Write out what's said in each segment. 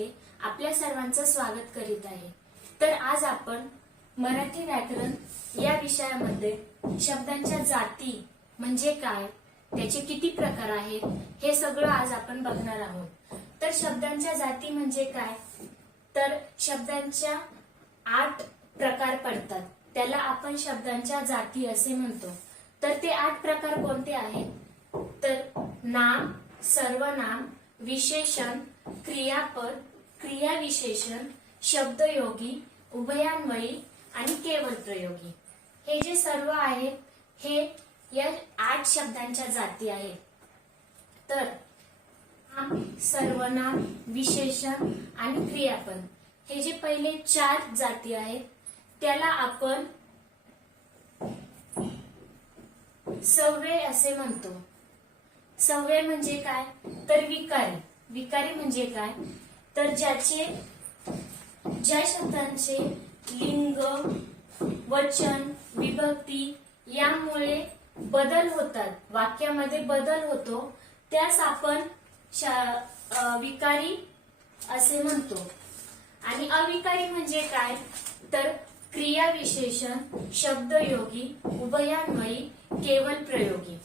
शेळके आपल्या सर्वांचं स्वागत करीत आहे। तर आज आपण मराठी व्याकरण या विषयामध्ये शब्दांच्या जाती म्हणजे काय, त्याचे किती प्रकार आहेत हे सगळं आज आपण बघणार आहोत। तर शब्दांच्या जाती म्हणजे काय, तर शब्दांच्या 8 प्रकार पडतात, त्याला आपण शब्दांच्या जाती असे म्हणतो। तर ते 8 प्रकार कोणते आहेत, तर नाम, सर्वनाम, विशेषण, क्रियापद, क्रियाविशेषण, शब्दयोगी, उभयान्वयी आणि केवल प्रयोगी। हे जे सर्व आहेत हे या 8 शब्दांच्या जाती आहेत। तर नाम, सर्वनाम, विशेषण आणि क्रियापद हे जे पहिले 4 जाती आहेत त्याला आपण सव्यय असे म्हणतो। सव्यय म्हणजे काय, तर विकारी। विकारी म्हणजे काय, तर ज्या शब्दांचे लिंग, वचन, विभक्ती यामुळे बदल होतात, वाक्यामध्ये बदल होतो, त्यास आपण विकारी असे म्हणतो। आणि अविकारी म्हणजे काय, तर क्रियाविशेषण, शब्दयोगी, उभयान्वयी, केवल प्रयोगी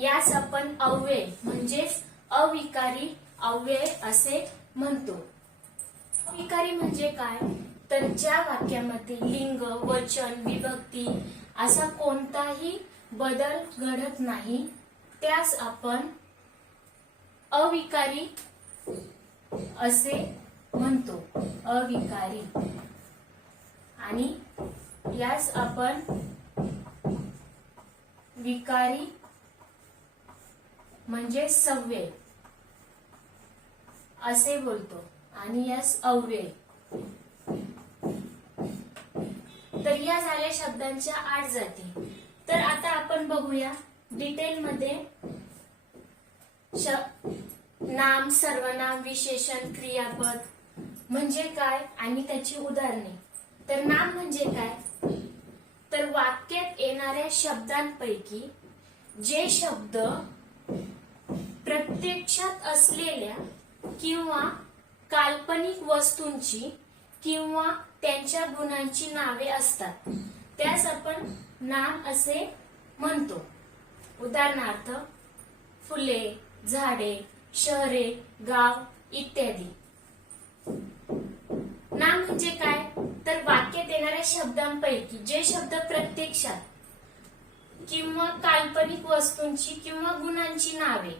यास आपण अव्यय म्हणजेच अविकारी, अव्यय असे म्हणतो। अविकारी म्हणजे काय, तर ज्या वाक्यामध्ये लिंग, वचन, विभक्ती असा कोणताही बदल घडत नाही त्यास आपण अविकारी असे म्हणतो, अविकारी। आणि यास आपण विकारी म्हणजे सव्यय असे बोलतो आणि यास अव्यय। तर या झाल्या शब्दांच्या 8 जाती। तर आता आपण बघूया डिटेल मध्ये नाम, सर्वनाम, विशेषण, क्रियापद म्हणजे काय आणि त्याची उदाहरणे। तर नाम म्हणजे काय, तर वाक्यात येणाऱ्या शब्दांपैकी जे शब्द प्रत्यक्षात असलेल्या किंवा काल्पनिक वस्तूंची किंवा त्यांच्या गुणांची नावे असतात त्यास आपण नाम असे म्हणतो। उदाहरणार्थ फुले, झाडे, शहरे, गाव इत्यादी। नाम म्हणजे काय, तर वाक्यात येणाऱ्या शब्दांपैकी जे शब्द प्रत्यक्षात किंवा काल्पनिक वस्तूंची किंवा गुणांची नावे,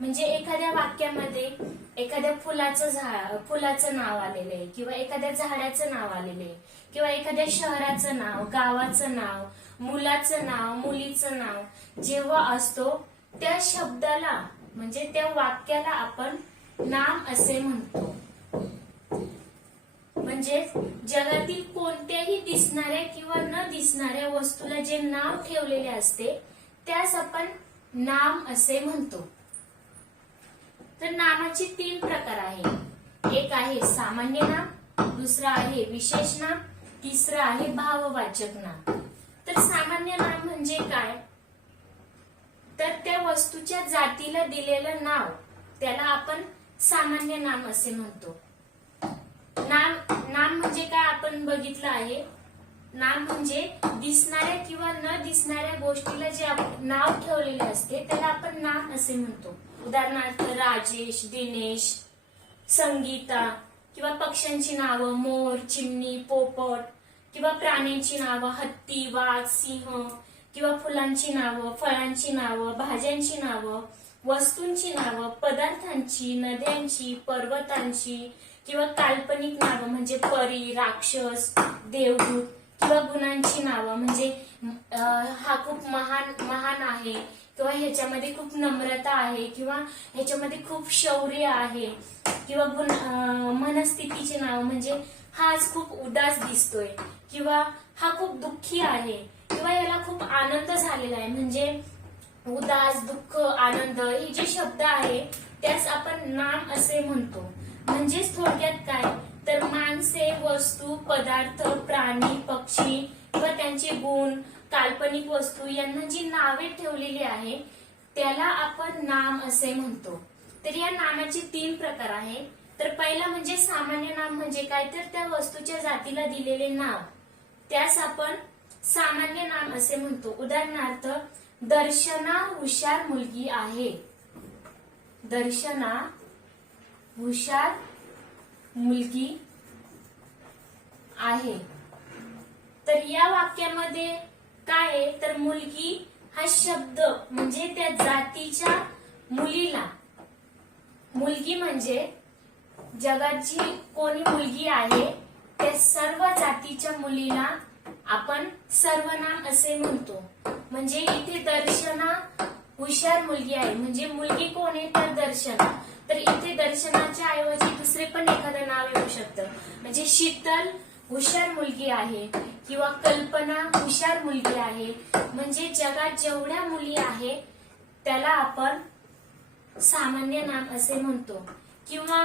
म्हणजे एखाद्या वाक्यामध्ये एखाद्या फुलाचं नाव आलेलं आहे किंवा एखाद्या झाडाचं नाव आलेलं आहे किंवा एखाद्या शहराचं नाव, गावाचं नाव, मुलाचं नाव, मुलीचं नाव जेव्हा असतो त्या शब्दाला म्हणजे त्या वाक्याला आपण नाम असे म्हणतो। म्हणजे जगातील कोणत्याही दिसणाऱ्या किंवा न दिसणाऱ्या वस्तूला जे नाव ठेवलेले असते त्यास आपण नाम असे म्हणतो। तर नामाचे 3 प्रकार आहेत, एक आहे सामान्य नाम, दुसरा आहे विशेष नाम, तिसरा आहे भाववाचक नाम। तर सामान्य नाम म्हणजे काय, तर त्या वस्तूच्या जातीला दिलेलं नाव त्याला आपण सामान्य नाम असे म्हणतो। नाम म्हणजे काय आपण बघितलं आहे, नाम म्हणजे दिसणाऱ्या किंवा न दिसणाऱ्या गोष्टीला जे नाव ठेवलेले असते त्याला आपण नाम असे म्हणतो। उदाहरणार्थ राजेश, दिनेश, संगीता, किंवा पक्ष्यांची नावं मोर, चिमणी, पोपट, किंवा प्राण्यांची नावं हत्ती, वाघ, सिंह, किंवा फुलांची नावं, फळांची नावं, भाज्यांची नावं, वस्तूंची नावं, पदार्थांची, नद्यांची, पर्वतांची, किंवा काल्पनिक नावं म्हणजे परी, राक्षस, देवदूत, किंवा गुणांची नावं म्हणजे हा खूप महान आहे किंवा ह्याच्यामध्ये खूप नम्रता आहे किंवा ह्याच्यामध्ये खूप शौर्य आहे, किंवा मनस्थितीचे नाव म्हणजे हा आज खूप उदास दिसतोय किंवा हा खूप दुःखी आहे किंवा याला खूप आनंद झालेला आहे, म्हणजे उदास, दुःख, आनंद हे जे शब्द आहे त्यास आपण नाम असे म्हणतो। म्हणजेच थोडक्यात काय, तर माणसे, वस्तू, पदार्थ, प्राणी, पक्षी किंवा त्यांचे गुण, काल्पनिक वस्तू यांना जी नावे ठेवलेली आहे त्याला आपण नाम असे म्हणतो। तर या नामाचे 3 प्रकार आहेत, तर पहिला म्हणजे सामान्य नाम म्हणजे काय, तर त्या वस्तूच्या जातीला दिलेले नाव, त्यास आपण सामान्य नाम असे म्हणतो. उदाहरणार्थ, दर्शना हुशार मुलगी आहे. दर्शना हुशार मुलगी आहे. तर या वाक्यामध्ये काय आहे, तर मुलगी हा शब्द म्हणजे त्या जातीच्या मुलीला, मुलगी म्हणजे जगात जी कोणी मुलगी आहे त्या सर्व जातीच्या मुलीला आपण सर्वनाम असे म्हणतो. म्हणजे इथे दर्शना हुशार मुलगी आहे म्हणजे मुलगी कोण आहे, तर दर्शना. तर इथे दर्शनाच्या ऐवजी दुसरे पण एखादं नाव येऊ शकतं. म्हणजे शीतल हुशार मुलगी आहे किंवा कल्पना हुशार मुलगी आहे. म्हणजे जगात जेवढ्या मुली आहे त्याला आपण सामान्य नाम असे म्हणतो. किंवा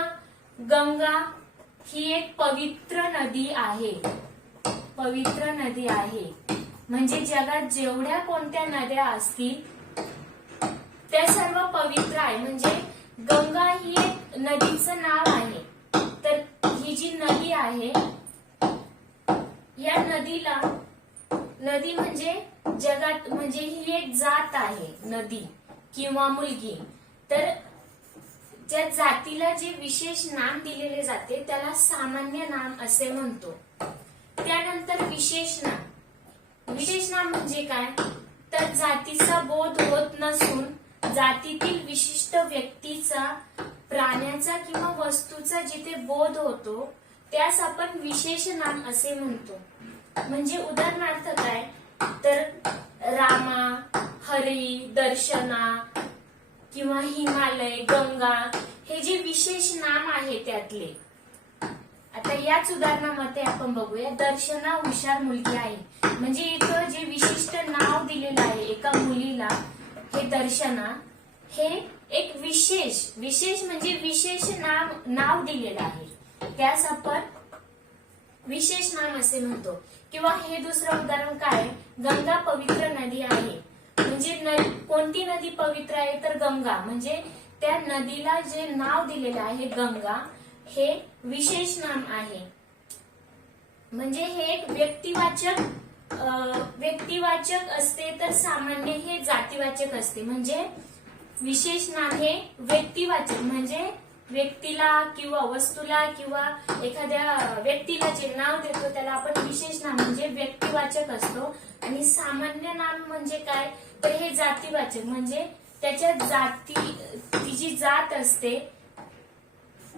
गंगा ही एक पवित्र नदी आहे. पवित्र नदी आहे म्हणजे जगात जेवढ्या कोणत्या नद्या असतील त्या सर्व पवित्र आहे. म्हणजे गंगा ही एक नदीचं नाव आहे. तर ही जी नदी आहे, या नदीला, नदी म्हणजे जगात म्हणजे ही एक जात आहे नदी किंवा मुलगी. तर ज्या जातीला जे विशेष नाम दिलेले जाते त्याला सामान्य नाम असे म्हणतो. त्यानंतर विशेष नाम. विशेष नाम म्हणजे काय, तर जातीचा बोध होत नसून जातीतील विशिष्ट व्यक्तीचा, प्राण्याचा किंवा वस्तूचा जिथे बोध होतो त्यास आपण विशेष नाम असे म्हणतो. म्हणजे उदाहरणार्थ काय, तर रामा, हरी, दर्शना किंवा हिमालय, गंगा हे जे विशेष नाम आहे त्यातले. आता याच उदाहरणामध्ये आपण बघूया, दर्शना हुशार मुलगी आहे. म्हणजे इथं जे विशिष्ट नाव दिलेलं आहे एका मुलीला, हे दर्शना, हे एक विशेष म्हणजे विशेष नाव दिलेलं आहे त्यास आपण विशेष नाम असे म्हणतो. किंवा हे दुसरं उदाहरण काय, गंगा पवित्र नदी आहे. म्हणजे कोणती नदी पवित्र आहे, तर गंगा. म्हणजे त्या नदीला जे नाव दिलेलं आहे गंगा, हे विशेष नाम आहे. म्हणजे हे एक व्यक्तिवाचक असते तर सामान्य हे जातीवाचक असते. म्हणजे विशेष नाम हे व्यक्तिवाचक म्हणजे व्यक्तीला किंवा वस्तूला किंवा एखाद्या व्यक्तीला जे नाव देतो त्याला आपण विशेष नाम म्हणजे व्यक्तिवाचक असतो. आणि सामान्य नाम म्हणजे काय, तर हे जातीवाचक म्हणजे त्याच्या ती जी जात असते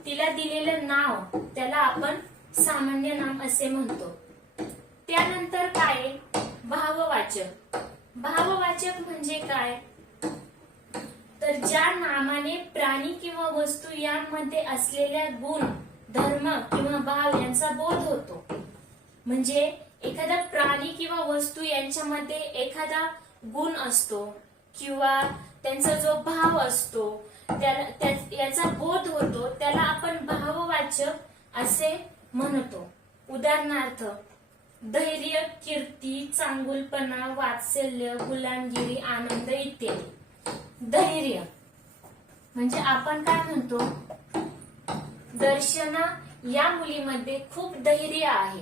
तिला दिलेलं नाव त्याला आपण सामान्य नाम असे म्हणतो. त्यानंतर काय, भाववाचक. भाववाचक म्हणजे काय, तर ज्या नामाने प्राणी किंवा वस्तू यांमध्ये असलेल्या गुण, धर्म किंवा भाव यांचा बोध होतो. म्हणजे एखादा प्राणी किंवा वस्तू यांच्यामध्ये एखादा गुण असतो किंवा त्यांचा जो भाव असतो याचा बोध होतो त्याला आपण भाववाचक असे म्हणतो. उदाहरणार्थ, धैर्य, कीर्ती, चांगुलपणा, वात्सल्य, गुलामगिरी, आनंद इत्यादी. धैर्य म्हणजे आपण काय म्हणतो, दर्शना या मुलीमध्ये खूप धैर्य आहे.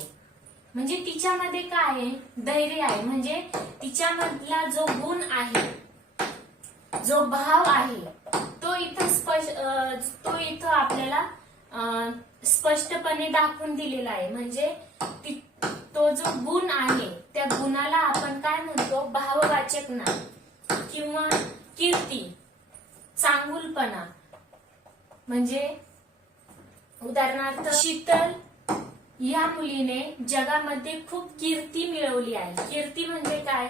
म्हणजे तिच्यामध्ये काय आहे, धैर्य आहे. म्हणजे तिच्यामधला जो गुण आहे, जो भाव आहे तो इथं आपल्याला स्पष्टपणे दाखवून दिलेला आहे. म्हणजे तो जो गुण आहे त्या गुणाला आपण काय म्हणतो, भाववाचक नाम. किंवा कीर्ती, चांगुलपणा म्हणजे उदाहरणार्थ, शीतल या मुलीने जगामध्ये खूप कीर्ती मिळवली आहे. कीर्ती म्हणजे काय,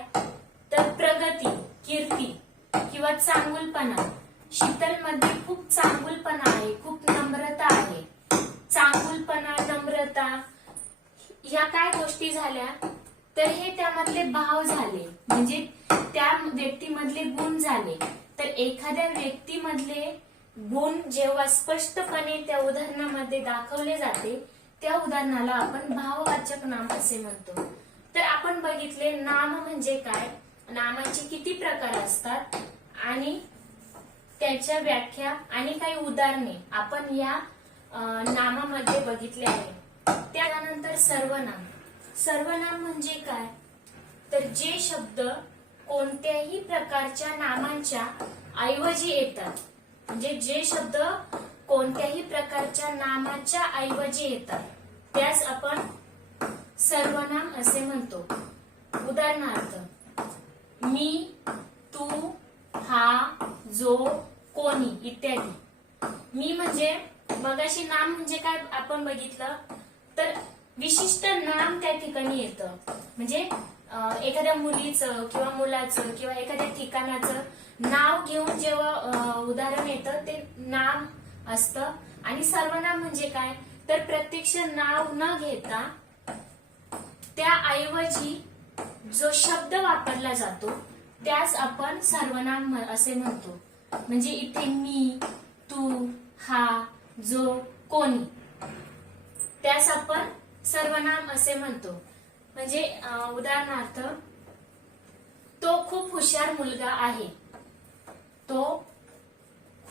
तर प्रगती, कीर्ती किंवा चांगुलपणा. शीतल मध्ये खूप चांगुलपणा आहे, खूप नम्रता आहे. चांगुलपणा, नम्रता या काय गोष्टी झाल्या, तर हे त्यामधले भाव झाले. म्हणजे त्या व्यक्तीमधले गुण झाले. तर एखाद्या व्यक्तीमधले गुण जेव्हा स्पष्टपणे त्या उदाहरणामध्ये दाखवले जाते त्या उदाहरणाला आपण भाववाचक नाम असे म्हणतो. तर आपण बघितले नाम म्हणजे काय, नामाचे किती प्रकार असतात आणि त्याच्या व्याख्या आणि काही उदाहरणे आपण या नामामध्ये बघितले आहे. त्यानंतर सर्वनाम. सर्वनाम म्हणजे काय, तर जे शब्द कोणत्याही प्रकारच्या नामांच्या ऐवजी येतात, म्हणजे जे शब्द कोणत्याही प्रकारच्या नामाच्या ऐवजी येतात त्यास आपण सर्वनाम असे म्हणतो. उदाहरणार्थ मी, तू, हा, जो, कोणी इत्यादी. मी म्हणजे मगाशी नाम म्हणजे काय आपण बघितलं, तर विशिष्ट नाम त्या ठिकाणी येतं. म्हणजे एखाद्या मुलीचं किंवा मुलाचं किंवा एखाद्या ठिकाणाचं नाव घेऊन जेव्हा उदाहरण येतं ते नाम असतं. आणि सर्वनाम म्हणजे काय, तर प्रत्यक्ष नाव न घेता त्याऐवजी जो शब्द वापरला जातो त्यास आपण सर्वनाम असे म्हणतो. म्हणजे इथे मी, तू, हा, जो, कोणी त्यास आपण सर्वनाम असे म्हणतो. म्हणजे उदाहरणार्थ तो खूप हुशार मुलगा आहे. तो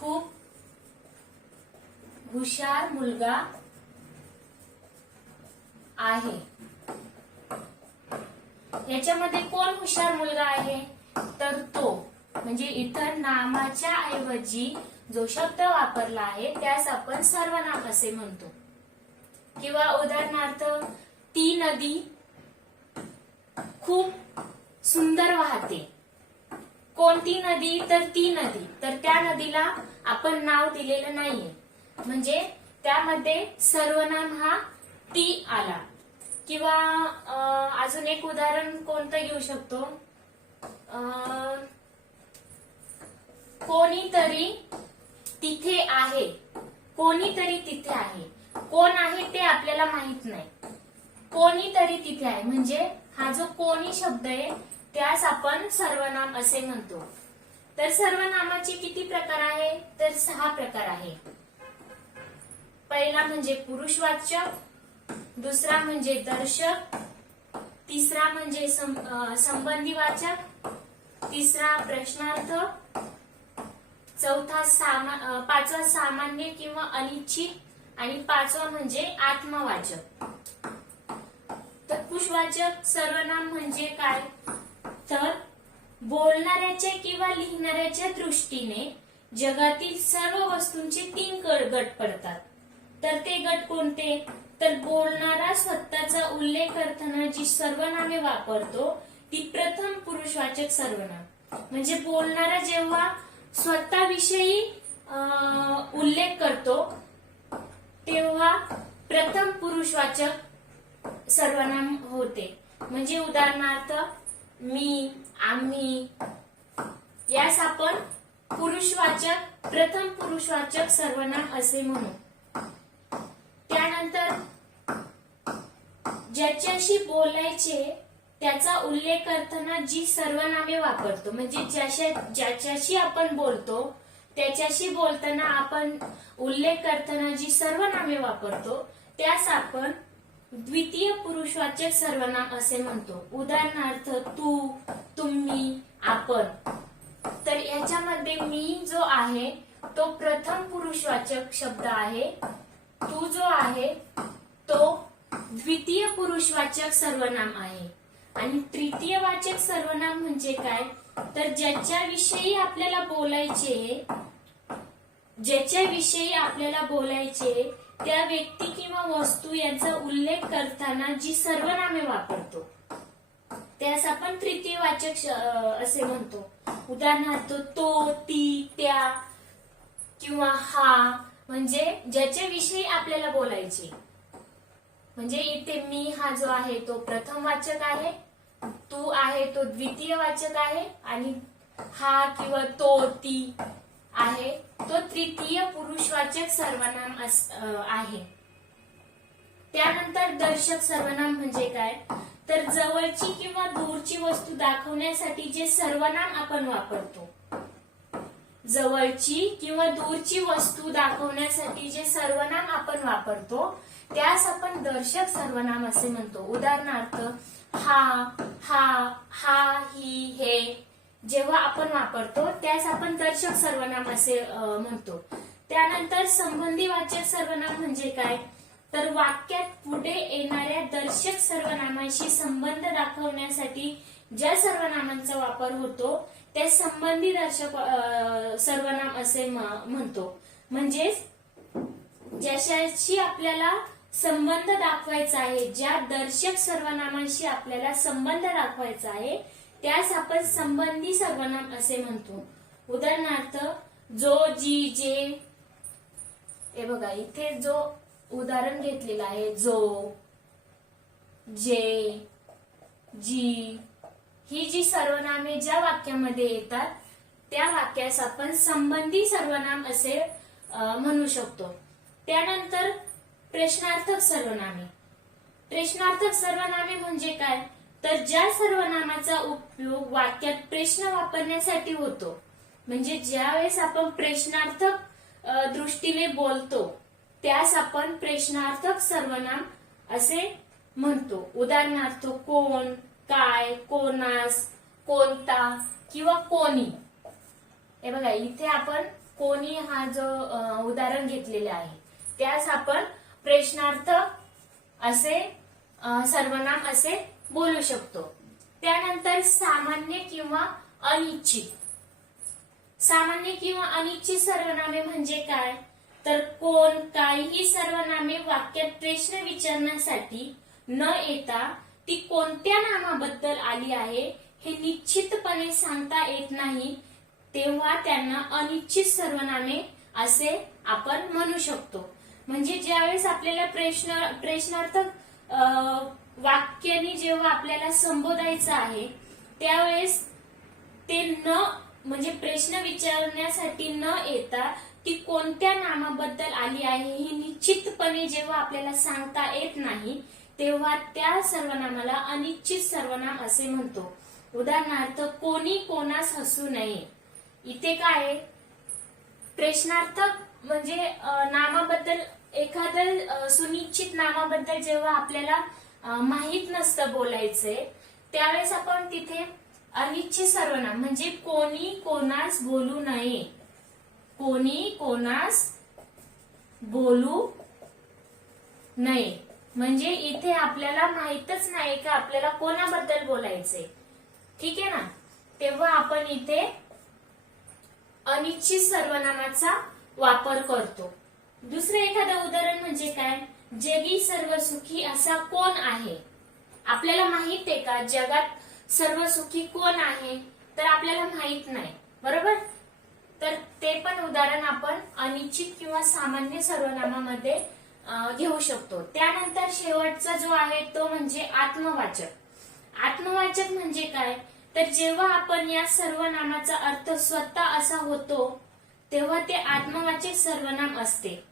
खूप हुशार मुलगा आहे. याच्यामध्ये कोण हुशार मुलगा आहे, तर तो. म्हणजे इतर नामाच्या ऐवजी जो शब्द वापरला आहे त्यास आपण सर्वनाम असे म्हणतो. किंवा उदाहरणार्थ ती नदी खूप सुंदर वाहते. कोणती नदी, तर ती नदी. तर त्या नदीला आपण नाव दिलेलं नाहीये, म्हणजे त्यामध्ये सर्वनाम हा ती आला. किंवा अजून एक उदाहरण कोणतं घेऊ शकतो, कोणीतरी तिथे आहे. कोणीतरी तिथे आहे. कोण आहे ते आपल्याला माहित नाही. कोणीतरी तिथे आहे म्हणजे हा जो कोणी शब्द आहे त्यास आपण सर्वनाम असे म्हणतो. तर सर्वनामाचे किती प्रकार आहे, तर 6 प्रकार आहे. पहिला म्हणजे पुरुषवाचक, दुसरा म्हणजे दर्शक, तिसरा म्हणजे संबंधीवाचक, तिसरा प्रश्नार्थ, पाचवा सामान्य किंवा अनिश्चित आणि पाचवा म्हणजे आत्मवाचक. तर पुरुषवाचक सर्वनाम म्हणजे काय, तर बोलणाऱ्याच्या किंवा लिहिणाऱ्याच्या दृष्टीने जगातील सर्व वस्तूंचे 3 गट पडतात. तर ते गट कोणते, तर बोलणारा स्वतःचा उल्लेख करताना जी सर्वनामे वापरतो ती प्रथम पुरुषवाचक सर्वनाम. म्हणजे बोलणारा जेव्हा स्वतःविषयी उल्लेख करतो तेव्हा प्रथम पुरुषवाचक सर्वनाम होते. म्हणजे उदाहरणार्थ मी, आम्ही यास आपण पुरुषवाचक, प्रथम पुरुषवाचक सर्वनाम असे म्हणू. त्यानंतर ज्याच्याशी बोलायचे त्याचा उल्लेख करताना जी सर्वनामे वापरतो, म्हणजे ज्याच्याशी आपण बोलतो त्याच्याशी बोलताना आपण उल्लेख करताना जी सर्वनामे वापरतो त्यास आपण द्वितीय पुरुषवाचक सर्वनाम असे म्हणतो. उदाहरणार्थ तू, तुम्ही, आपण. तर याच्यामध्ये मी जो आहे तो प्रथम पुरुषवाचक शब्द आहे. तू जो आहे तो द्वितीय पुरुषवाचक सर्वनाम आहे. आणि तृतीय वाचक सर्वनाम म्हणजे काय, तर ज्याच्याविषयी आपल्याला बोलायचे त्या व्यक्ती किंवा वस्तू यांचा उल्लेख करताना जी सर्वनामे वापरतो त्यास आपण तृतीय वाचक असे म्हणतो. उदाहरणार्थ तो, ती, त्या किंवा हा, म्हणजे ज्याच्याविषयी आपल्याला बोलायचे. म्हणजे इथे मी हा जो आहे तो प्रथम वाचक आहे, तू आहे तो द्वितीय वाचक आहे आणि हा किंवा तो, ती आहे तो तृतीय पुरुषवाचक सर्वनाम आहे. त्यानंतर दर्शक सर्वनाम म्हणजे काय, तर जवळची किंवा दूरची वस्तू दाखवण्यासाठी जे सर्वनाम आपण वापरतो. जवळची किंवा दूरची वस्तू दाखवण्यासाठी जे सर्वनाम आपण वापरतो त्यास आपण दर्शक सर्वनाम असे म्हणतो. उदाहरणार्थ हा, ही, हे जेव्हा आपण वापरतो त्यास आपण दर्शक सर्वनाम असे म्हणतो. त्यानंतर संबंधीवाचक सर्वनाम म्हणजे काय, तर वाक्यात पुढे येणाऱ्या दर्शक सर्वनामाशी संबंध दाखवण्यासाठी ज्या सर्वनामांचा वापर होतो त्या संबंधी दर्शक सर्वनाम असे म्हणतो. म्हणजेच ज्याच्याशी आपल्याला संबंध दाखवायचा आहे, ज्या दर्शक सर्वनामांशी आपल्याला संबंध दाखवायचा आहे त्यास आपण संबंधी सर्वनाम असे म्हणतो. उदाहरणार्थ जो, जी, जे. हे बघा इथे जो उदाहरण घेतलेलं आहे, जो, जे, जी, ही जी सर्वनामे ज्या वाक्यामध्ये येतात त्या वाक्यास आपण संबंधी सर्वनाम असे म्हणू शकतो. त्यानंतर प्रश्नार्थक सर्वनामे. प्रश्नार्थक सर्वनामे म्हणजे काय, तर ज्या सर्वनामाचा उपयोग वाक्यात प्रश्न वापरण्यासाठी होतो. म्हणजे ज्यावेळेस आपण प्रश्नार्थक दृष्टीने बोलतो त्यास आपण प्रश्नार्थक सर्वनाम असे म्हणतो. उदाहरणार्थ कोण, काय, कोणास, कोणता किंवा कोणी. हे बघा इथे आपण कोणी हा जो उदाहरण घेतलेले आहे त्यास आपण प्रश्नार्थक असे सर्वनाम असे बोलू शकतो. त्यानंतर सामान्य किंवा अनिश्चित. सामान्य किंवा अनिश्चित सर्वनामे म्हणजे काय, तर कोण, काय ही सर्वनामे वाक्यात प्रश्न विचारण्यासाठी न येता ती कोणत्या नामाबद्दल आली आहे हे निश्चितपणे सांगता येत नाही तेव्हा त्यांना अनिश्चित सर्वनामे असे आपण म्हणू शकतो. म्हणजे ज्यावेळेस आपल्याला प्रश्नार्थक वाक्याने जेव्हा आपल्याला संबोधायचं आहे त्यावेळेस ते म्हणजे प्रश्न विचारण्यासाठी न येता ती कोणत्या नामाबद्दल आली आहे ही निश्चितपणे जेव्हा आपल्याला सांगता येत नाही तेव्हा त्या सर्वनामाला अनिश्चित सर्वनाम असे म्हणतो. उदाहरणार्थ कोणी कोणास हसू नये. इथे काय प्रश्नार्थक म्हणजे नामाबद्दल, एखाद्या सुनिश्चित नामाबद्दल जेव्हा आपल्याला माहित नसतं बोलायचंय त्यावेळेस आपण तिथे अनिश्चित सर्वनाम म्हणजे कोणी कोणास बोलू नये, कोणी कोणास बोलू नये. म्हणजे इथे आपल्याला माहितच नाही का आपल्याला कोणाबद्दल बोलायचंय, ठीक आहे ना, तेव्हा आपण इथे अनिश्चित सर्वनामाचा वापर करतो. दुसरे एखादं उदाहरण म्हणजे काय, जगी सर्व सुखी असा कोण आहे. आपल्याला माहित आहे का जगात सर्व सुखी कोण आहे, तर आपल्याला माहित नाही, बरोबर. तर ते पण उदाहरण आपण अनिश्चित किंवा सामान्य सर्वनामामध्ये घेऊ शकतो. त्यानंतर शेवटचा जो आहे तो म्हणजे आत्मवाचक. आत्मवाचक म्हणजे काय, तर जेव्हा आपण या सर्वनामाचा अर्थ स्वतः असा होतो तेव्हा ते आत्मवाचक सर्वनाम असते.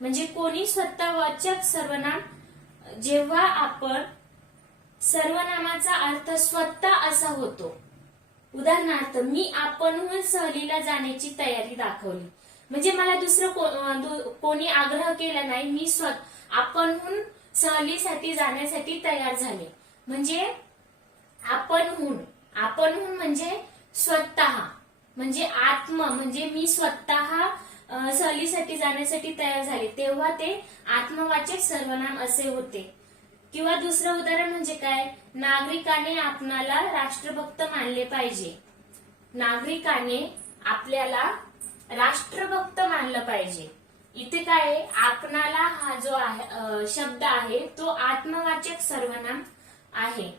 म्हणजे कोणी स्वतःवाचक सर्वनाम, जेव्हा आपण सर्वनामाचा अर्थ स्वतः असा होतो. उदाहरणार्थ मी आपणहून सहलीला जाण्याची तयारी दाखवली. म्हणजे मला दुसरं कोणी आग्रह केला नाही, मी आपणहून सहलीसाठी जाण्यासाठी तयार झाले. म्हणजे आपणहून म्हणजे स्वतः, म्हणजे आत्म म्हणजे मी स्वतः सहलीसाठी जाण्यासाठी तयार झाले तेव्हा ते आत्मवाचक सर्वनाम असे होते. किंवा दुसरं उदाहरण म्हणजे काय, नागरिकाने आपणाला राष्ट्रभक्त मानले पाहिजे. नागरिकाने आपल्याला राष्ट्रभक्त मानलं पाहिजे. इथे काय आपणाला हा जो आहे शब्द आहे तो आत्मवाचक सर्वनाम आहे.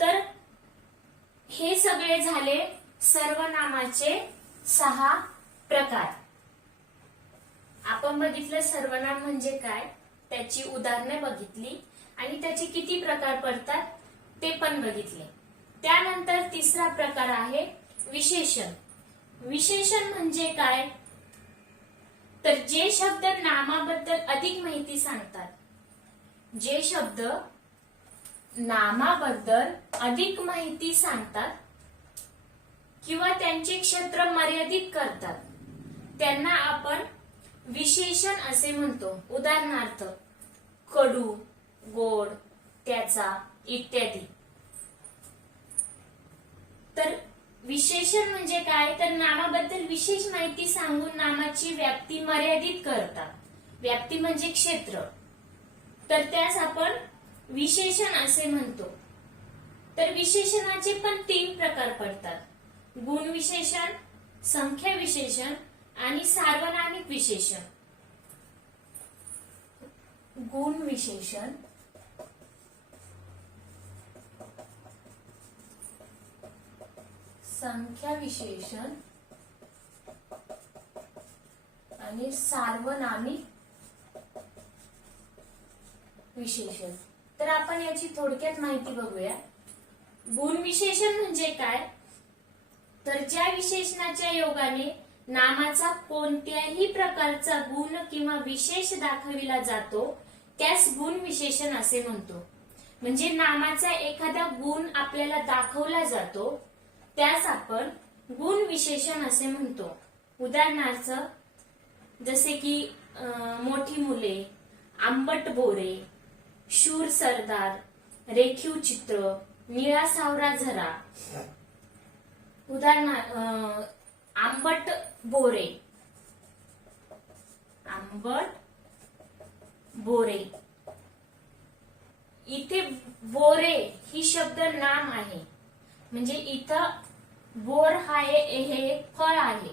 तर हे सगळे झाले सर्वनामाचे 6 प्रकार. आपण बघितलं सर्वनाम म्हणजे काय, त्याची उदाहरणे बघितली आणि त्याचे किती प्रकार पडतात ते पण बघितले. त्यानंतर तिसरा प्रकार आहे विशेषण. विशेषण म्हणजे काय, तर जे शब्द नामाबद्दल अधिक माहिती सांगतात. जे शब्द नामाबद्दल अधिक माहिती सांगतात किंवा त्यांचे क्षेत्र मर्यादित करतात त्यांना आपण विशेषण असे म्हणतो. उदाहरणार्थ कडू, गोड, त्याचा इत्यादी. तर विशेषण म्हणजे काय, तर नामाबद्दल विशेष माहिती सांगून नामाची व्याप्ती मर्यादित करतात. व्याप्ती म्हणजे क्षेत्र, तर त्यास आपण विशेषण असे म्हणतो. तर विशेषणाचे पण 3 प्रकार पडतात: गुण विशेषण, संख्या विशेषण आणि सार्वनामिक विशेषण. गुण विशेषण, संख्या विशेषण आणि सार्वनामिक विशेषण. तर आपण याची थोडक्यात माहिती बघूया. गुण विशेषण म्हणजे काय, तर ज्या विशेषणाच्या योगाने नामाचा कोणत्याही प्रकारचा गुण किंवा विशेष दाखविला जातो त्यास गुण विशेषण असे म्हणतो. म्हणजे नामाचा एखादा गुण आपल्याला दाखवला जातो त्यास आपण गुण विशेषण असे म्हणतो. उदाहरणार्थ जसे की मोठी मुले, आंबट बोरे, शूर सरदार, रेखीव चित्र, निळा सावरा झरा. उदाहरणार्थ आंबट बोरे, आंबट बोरे. इथे बोरे ही शब्द नाम आहे, म्हणजे इथं बोर हा हे फळ आहे,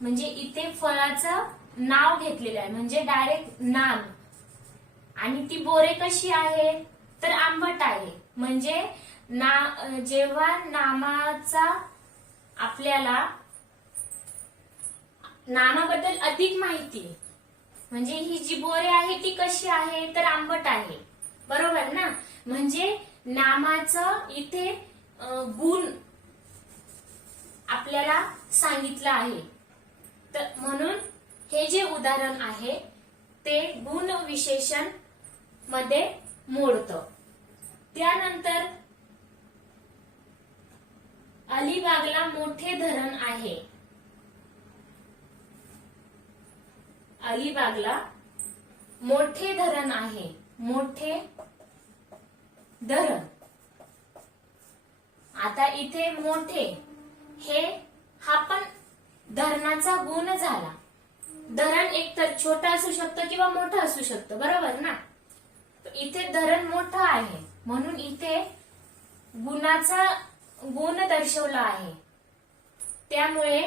म्हणजे इथे फळाचं नाव घेतलेलं आहे, म्हणजे डायरेक्ट नाम. आणि ती बोरे कशी आहे, तर आंबट आहे. म्हणजे जेव्हा नामाचा आपल्याला नामाबद्दल अधिक माहिती, म्हणजे ही जी बोरे आहे ती कशी आहे, तर आंबट आहे, बरोबर ना. म्हणजे नामाचं इथे गुण आपल्याला सांगितलं आहे. तर म्हणून हे जे उदाहरण आहे ते गुण विशेषण मध्ये मोडतं. त्यानंतर अलिबागला मोठे धरण आहे. अलिबागला मोठे धरण आहे. मोठे धरण. आता इथे मोठे हे हा पण धरणाचा गुण झाला. धरण एकतर छोटा असू शकतं किंवा मोठं असू शकतं, बरोबर ना. इथे धरण मोठं आहे म्हणून इथे गुणाचा गुण दर्शवला आहे. त्यामुळे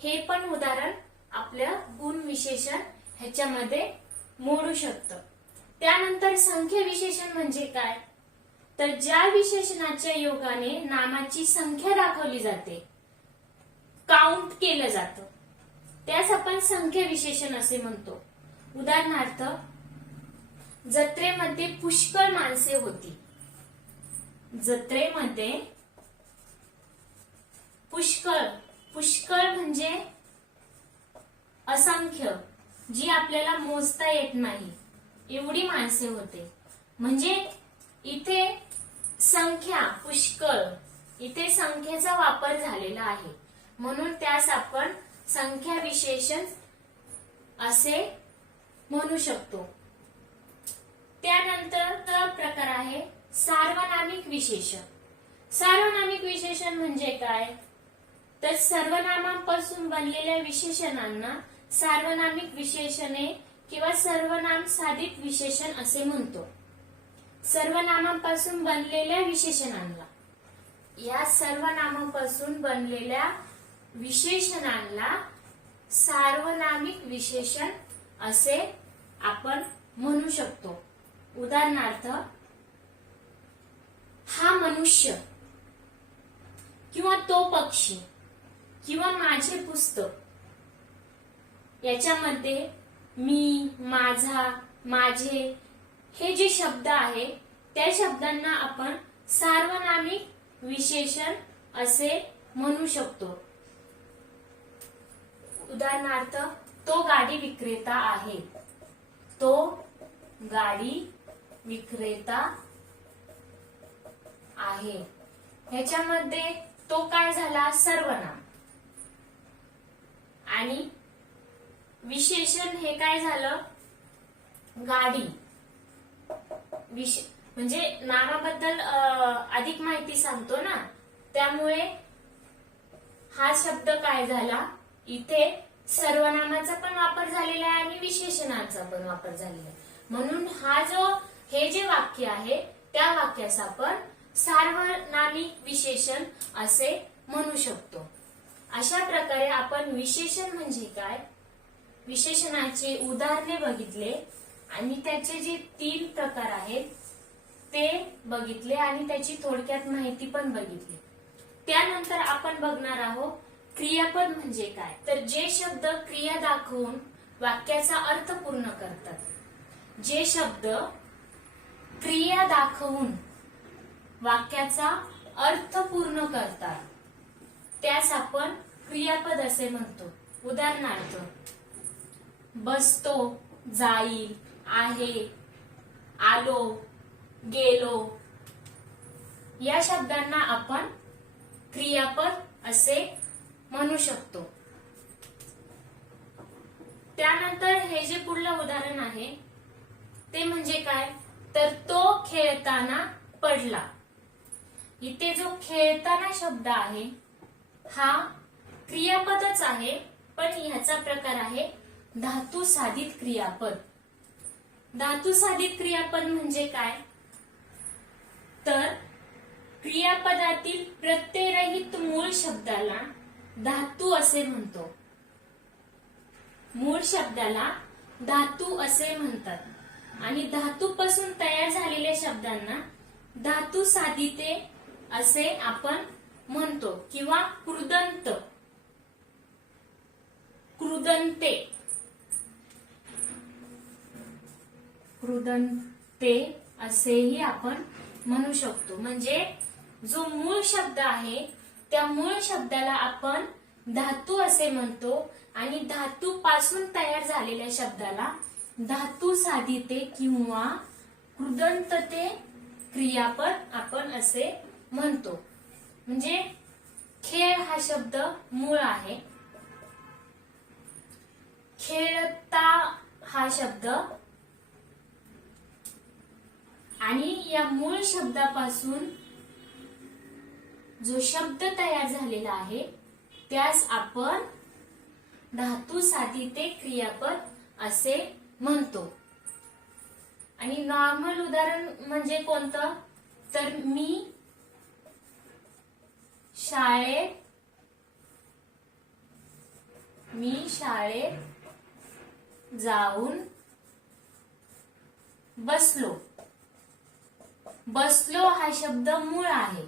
हे पण उदाहरण आपलं गुण विशेषण ह्याच्यामध्ये मोडू शकतं. त्यानंतर संख्या विशेषण म्हणजे काय, तर ज्या विशेषणाच्या योगाने नामाची संख्या दाखवली जाते, काउंट केलं जातं, त्यास आपण संख्या विशेषण असे म्हणतो. उदाहरणार्थ जत्रेमध्ये पुष्कळ माणसे होती. जत्रेमध्ये पुष्कळ, पुष्कळ म्हणजे असंख्य, जी आपल्याला मोजता येत नाही एवढी माणसे होते. म्हणजे इथे संख्या पुष्कळ, इथे संख्येचा वापर झालेला आहे म्हणून त्यास आपण संख्या विशेषण असे म्हणू शकतो. त्यानंतर प्रकार आहे सार्वनामिक विशेषण. सार्वनामिक विशेषण म्हणजे काय, तर सर्वनामांपासून बनलेल्या विशेषणांना सार्वनामिक विशेषणे किंवा सर्वनाम साधित विशेषण असे म्हणतो. सर्वनामांपासून बनलेल्या विशेषणांना, या सर्वनामांपासून बनलेल्या विशेषणांना सार्वनामिक विशेषण असे आपण म्हणू शकतो. उदाहरणार्थ हा मनुष्य किंवा तो पक्षी किंवा माझे पुस्तक, याच्यामध्ये मी, माझा, माझे हे जे शब्द आहे त्या शब्दांना आपण सार्वनामिक विशेषण असे म्हणू शकतो. उदाहरणार्थ तो गाडी विक्रेता आहे. तो गाडी विक्रेता आहे. ह्याच्यामध्ये तो काय झाला, सर्वनाम. आणि विशेषण हे काय झालं, गाडी. म्हणजे नामाबद्दल अधिक माहिती सांगतो ना, त्यामुळे हा शब्द काय झाला, इथे सर्वनामाचा पण वापर झालेला आहे आणि विशेषणाचा पण वापर झालेला आहे. म्हणून हे जे वाक्य आहे त्या वाक्यास आपण सार्वनामिक विशेषण असे म्हणू शकतो. अशा प्रकारे आपण विशेषण म्हणजे काय, विशेषणाचे उदाहरणे बघितले आणि त्याचे जे 3 प्रकार आहेत ते बघितले आणि त्याची थोडक्यात माहिती पण बघितली. त्यानंतर आपण बघणार आहोत क्रियापद म्हणजे काय. तर जे शब्द क्रिया दाखवून वाक्याचा अर्थ पूर्ण करतात, जे शब्द क्रिया दाखवून वाक्याचा अर्थ पूर्ण करतात त्यास आपण क्रियापद असे म्हणतो. उदाहरणार्थ बसतो, जाईल, आहे, आलो, गेलो या शब्दांना आपण क्रियापद असे म्हणू शकतो. त्यानंतर हे जे पुढलं उदाहरण आहे ते म्हणजे काय, तर तो खेळताना पडला. इथे जो खेळताना शब्द आहे हा क्रियापदच आहे, पण ह्याचा प्रकार आहे धातू साधित क्रियापद. धातू साधित क्रियापद म्हणजे काय, तर क्रियापदातील प्रत्ययरहित मूळ शब्दाला धातू असे म्हणतो. मूळ शब्दाला धातू असे म्हणतात आणि धातूपासून तयार झालेल्या शब्दांना धातू साधिते असे आपण म्हणतो किंवा कृदंत, कृदंते, कृदंते असेही आपण म्हणू शकतो. म्हणजे जो मूळ शब्द आहे त्या मूळ शब्दाला आपण धातू असे म्हणतो आणि धातू पासून तयार झालेल्या शब्दाला धातू साधिते किंवा कृदंतते क्रियापद आपण असे म्हणतो. म्हणजे खेळ हा शब्द मूळ आहे, खेळता हा शब्द, आणि या मूळ शब्दापासून जो शब्द तयार झालेला आहे त्यास आपण धातू साधिते क्रियापद असे म्हणतो. आणि नॉर्मल उदाहरण म्हणजे कोणतं, तर मी शाळेत जाऊन बसलो. बसलो हा शब्द मूळ आहे,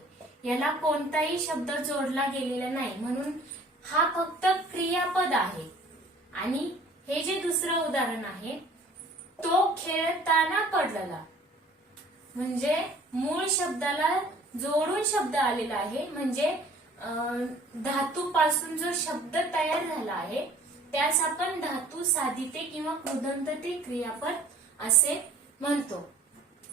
याला कोणताही शब्द जोडला गेलेला नाही, म्हणून हा फक्त क्रियापद आहे. आणि हे जे दुसरं उदाहरण आहे तो खेळताना पडलेला, म्हणजे मूळ शब्दाला जोडून शब्द आलेला आहे, म्हणजे धातू पासून जो शब्द तयार झाला आहे त्यास आपण धातू साधिते किंवा कृदंतते क्रियापद असे म्हणतो.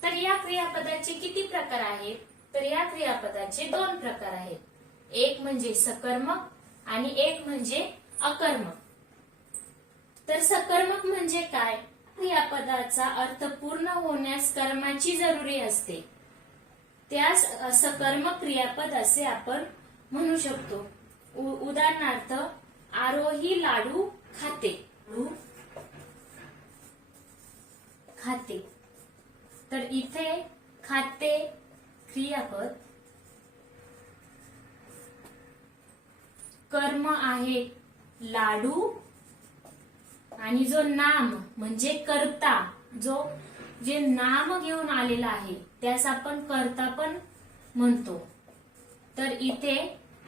तर या क्रियापदाचे किती प्रकार आहेत, तर या क्रियापदाचे 2 प्रकार आहेत. एक म्हणजे सकर्मक आणि एक म्हणजे अकर्मक. तर सकर्मक म्हणजे काय, क्रियापदाचा अर्थ पूर्ण होण्यास कर्माची जरुरी असते त्यास सकर्मक क्रियापद असे आपण म्हणू शकतो. उदाहरणार्थ आरोही लाडू खाते, खाते. तर इथे खाते क्रियापद, कर्म आहे लाडू, आणि जो नाम म्हणजे कर्ता, जे नाम घेऊन आलेला आहे त्यास आपण कर्ता पण म्हणतो. तर इथे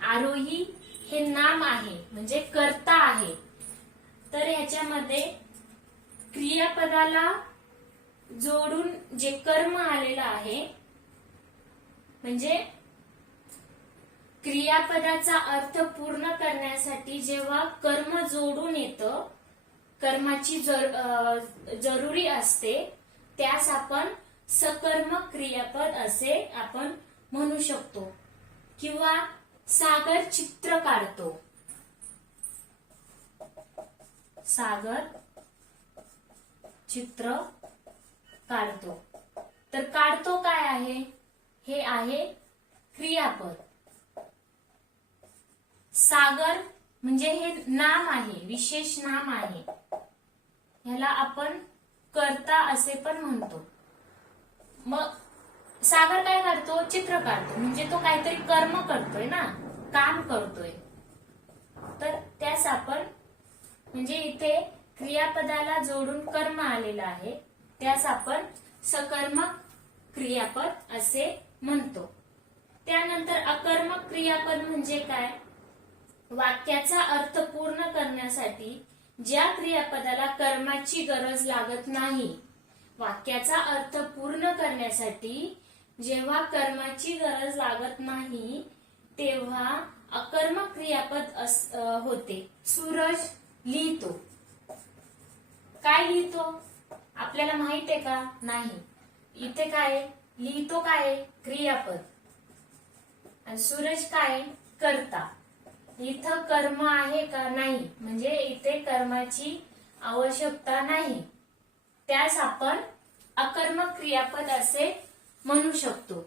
आरोही हे नाम आहे म्हणजे कर्ता आहे. तर ह्याच्यामध्ये क्रियापदाला जोडून जे कर्म आलेलं आहे, म्हणजे क्रियापदाचा अर्थ पूर्ण करण्यासाठी जेव्हा कर्म जोडून येतं, कर्माची जरुरी असते त्यास आपण सकर्मक क्रियापद असे आपण म्हणू शकतो. किंवा सागर चित्र काढतो, सागर चित्र काढतो. तर काढतो काय आहे, हे आहे क्रियापद. सागर म्हणजे हे नाम आहे, विशेष नाम आहे. ह्याला आपण कर्ता असे पण म्हणतो. मग सागर काय करतो? चित्र काढतो. म्हणजे तो काहीतरी कर्म करतोय ना, काम करतोय. तर त्यास आपण म्हणजे इथे क्रियापदाला जोडून कर्म आलेलं आहे, त्यास आपण सकर्मक क्रियापद असे म्हणतो. त्यानंतर अकर्मक क्रियापद म्हणजे काय? वाक्याचा अर्थ पूर्ण करण्यासाठी ज्या क्रियापदाला कर्माची गरज लागत नाही. वाक्याचा अर्थ पूर्ण करण्यासाठी जेव्हा कर्माची गरज लागत नाही तेव्हा अकर्मक क्रियापद होते. सूरज लिहितो. काय लिहितो? आपल्याला माहित आहे का? नाही. इथे काय लिहितो? काय क्रियापद. आणि सूरज काय कर्ता. इथं कर्म आहे का? नाही. म्हणजे इथे कर्माची आवश्यकता नाही. त्यास आपण अकर्मक क्रियापद असे म्हणू शकतो.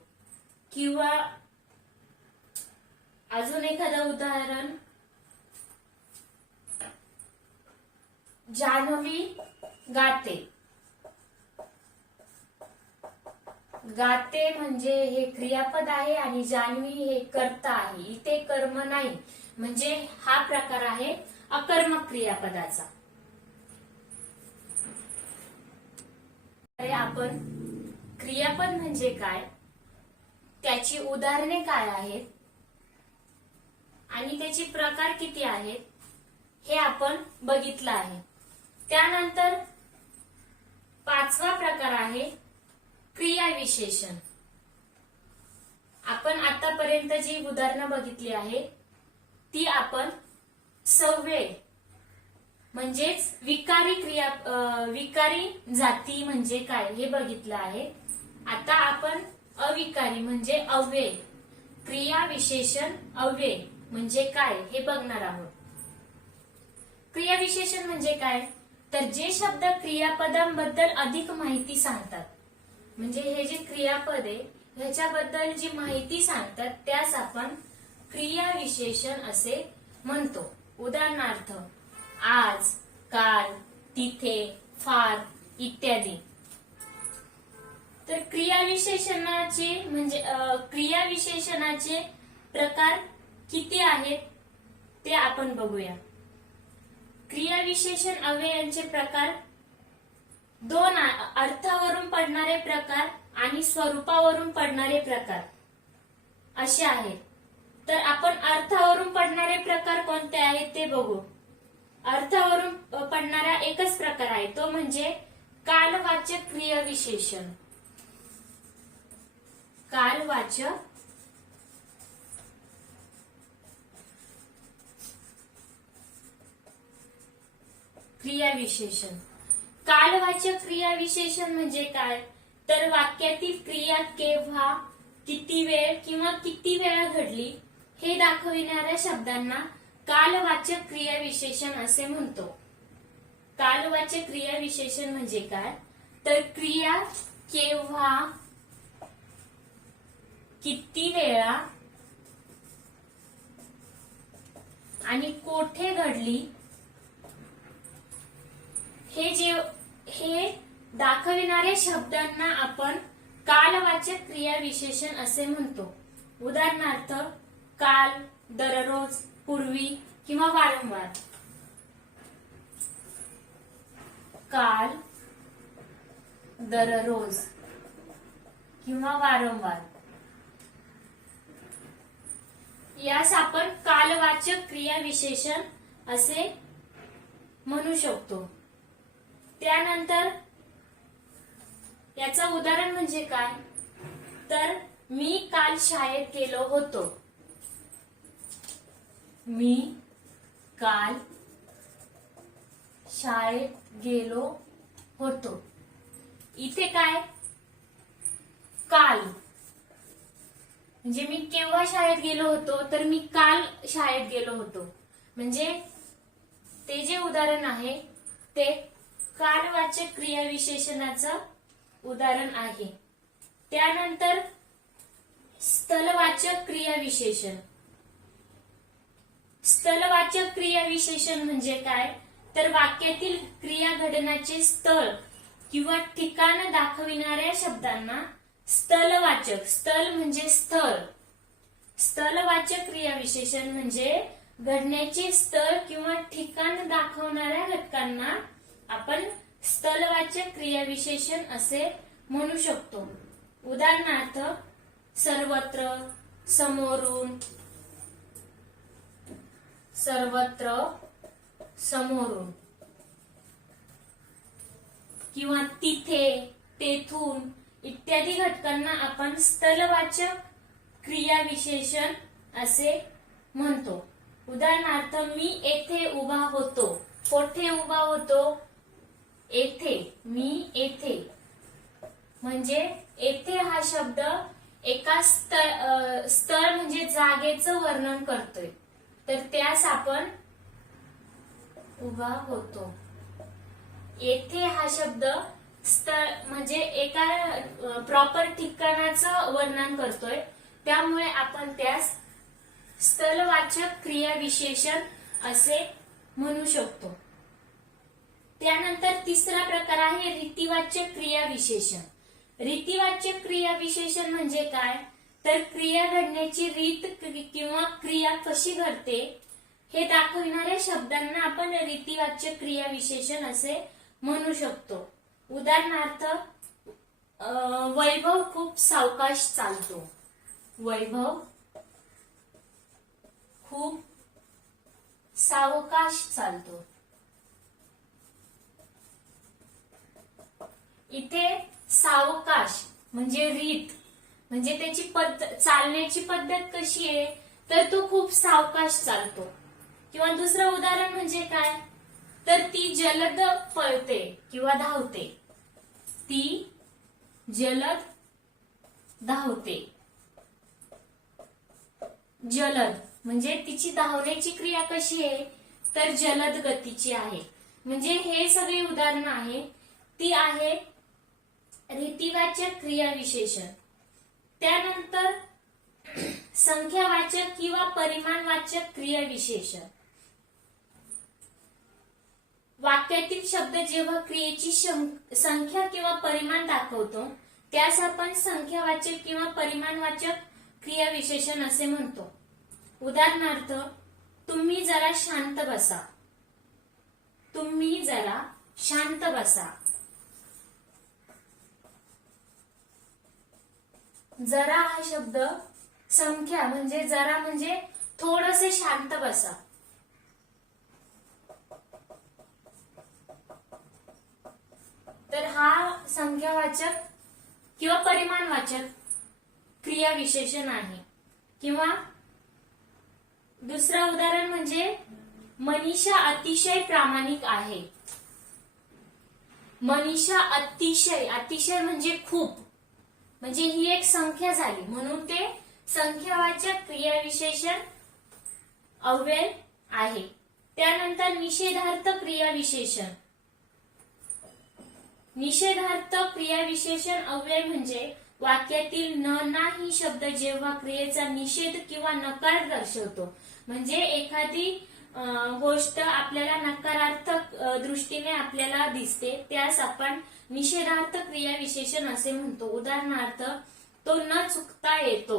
किंवा अजून एखादं उदाहरण, जान्हवी गाते. गाते म्हणजे हे क्रियापद आहे आणि जान्हवी हे कर्ता आहे. इथे कर्म नाही, म्हणजे हा प्रकार आहे अकर्मक क्रियापदाचा. आपण क्रियापद म्हणजे काय, त्याची उदाहरणे काय आहेत आणि त्याचे प्रकार किती आहेत हे आपण बघितलं आहे. त्यानंतर 5वा प्रकार आहे क्रियाविशेषण. आपण आतापर्यंत जी उदाहरणं बघितली आहे ती आपण सव्यय म्हणजेच विकारी जाती म्हणजे काय हे बघितलं आहे. आता आपण अविकारी म्हणजे अव्यय, क्रियाविशेषण अव्यय म्हणजे काय हे बघणार आहोत. क्रियाविशेषण म्हणजे काय? तर जे शब्द क्रियापदांबद्दल अधिक माहिती सांगतात. म्हणजे हे जे क्रियापद आहे ह्याच्याबद्दल जी माहिती सांगतात त्यास आपण क्रियाविशेषण असे म्हणतो. उदाहरणार्थ आज, काल, तिथे, फार इत्यादी. तर क्रियाविशेषणाचे प्रकार किती आहेत ते आपण बघूया. क्रियाविशेषण अव्ययांचे प्रकार 2 अर्थावरून पडणारे प्रकार आणि स्वरूपावरून पडणारे प्रकार असे आहेत. तर आपण अर्थावरून पडणारे प्रकार कोणते आहेत ते बघू. अर्थावरून पडणारा एकच प्रकार आहे, तो म्हणजे कालवाचक क्रियाविशेषण. कालवाचक क्रियाविशेषण. कालवाचक क्रियाविशेषण म्हणजे काय? तर वाक्यातील क्रिया केव्हा, किती वेळ किंवा किती वेळा घडली हे दाखविणाऱ्या शब्दांना कालवाचक क्रियाविशेषण असे म्हणतो. कालवाचक क्रियाविशेषण म्हणजे काय? तर क्रिया केव्हा, किती वेळा आणि कोठे घडली हे दाखविणाऱ्या शब्दांना आपण कालवाचक क्रियाविशेषण असे म्हणतो. उदाहरणार्थ काल, दररोज, पूर्वी किंवा वारंवार. काल, दररोज किंवा वारंवार यास आपण कालवाचक क्रियाविशेषण असे म्हणू शकतो. त्यानंतर याचं उदाहरण म्हणजे काय? तर मी काल शाळेत गेलो होतो. मी काल शाळेत गेलो होतो. इथे काय? काल म्हणजे मी केव्हा शाळेत गेलो होतो? तर मी काल शाळेत गेलो होतो. म्हणजे ते जे उदाहरण आहे ते कालवाचक क्रियाविशेषणाचं उदाहरण आहे. त्यानंतर स्थलवाचक क्रियाविशेषण. स्थलवाचक क्रियाविशेषण म्हणजे काय, तर वाक्यातील क्रिया घडण्याचे स्थळ किंवा ठिकाण दाखविणाऱ्या शब्दांना स्थलवाचक, स्थल म्हणजे स्थळ, स्थलवाचक क्रियाविशेषण म्हणजे घडण्याचे स्थळ किंवा ठिकाण दाखवणाऱ्या घटकांना आपण स्थलवाचक क्रियाविशेषण असे म्हणू शकतो. उदाहरणार्थ सर्वत्र, समोरून, सर्वत्र, समोरून, किंवा तिथे, तेथून इत्यादी घटकांना आपण स्थलवाचक क्रियाविशेषण असे म्हणतो. उदाहरणार्थ मी येथे उभा होतो. कोठे उभा होतो? येथे. मी येथे. म्हणजे येथे हा शब्द एका स्थळ म्हणजे जागेचं वर्णन करतोय, तर त्यास आपण उभा होतो. येथे हा शब्द स्थळ म्हणजे एका प्रॉपर ठिकाणाचं वर्णन करतोय, त्यामुळे आपण त्यास स्थलवाचक क्रियाविशेषण असे म्हणू शकतो. त्यानंतर तिसरा प्रकार आहे रीतिवाचक क्रियाविशेषण. रीतिवाचक क्रियाविशेषण म्हणजे काय, तर क्रिया घडण्याची रीत किंवा क्रिया कशी घडते हे दाखविणाऱ्या शब्दांना आपण रीतिवाचक क्रियाविशेषण असे म्हणू शकतो. उदाहरणार्थ वैभव खूप सावकाश चालतो. वैभव खूप सावकाश चालतो. इथे सावकाश म्हणजे रीत, म्हणजे त्याची चालण्याची पद्धत कशी आहे, तर तो खूप सावकाश चालतो. किंवा दुसरं उदाहरण म्हणजे काय, तर ती जलद पळते किंवा धावते. ती जलद धावते. जलद म्हणजे तिची धावण्याची क्रिया कशी आहे, तर जलद गतीची आहे. म्हणजे हे सगळी उदाहरणं आहे ती आहे रीतिवाचक क्रियाविशेषण. त्यानंतर संख्यावाचक किंवा परिमाणवाचक क्रियाविशेषण. वाक्यातील शब्द जेव्हा क्रियेची संख्या किंवा परिमाण दाखवतो त्यास आपण संख्यावाचक किंवा परिमाणवाचक क्रियाविशेषण असे म्हणतो. उदाहरणार्थ तुम्ही जरा शांत बसा. तुम्ही जरा शांत बसा. जरा हा शब्द संख्या म्हणजे जरा म्हणजे थोडसे शांत बसा. तर हा संख्यावाचक किंवा परिमाणवाचक क्रियाविशेषण आहे. किंवा दुसरं उदाहरण म्हणजे मनीषा अतिशय प्रामाणिक आहे. मनीषा अतिशय, अतिशय म्हणजे खूप, म्हणजे ही एक संख्या झाली म्हणून ते संख्यावाचक क्रियाविशेषण अव्यय आहे. त्यानंतर निषेधार्थक क्रियाविशेषण. निषेधार्थक क्रियाविशेषण अव्यय म्हणजे वाक्यातील न नाही शब्द जेव्हा क्रियेचा निषेध किंवा नकार दर्शवतो, म्हणजे एखादी गोष्ट आपल्याला नकारार्थक दृष्टीने आपल्याला दिसते त्यास आपण निषेधार्थक क्रियाविशेषण असे म्हणतो. उदाहरणार्थ तो न चुकता येतो.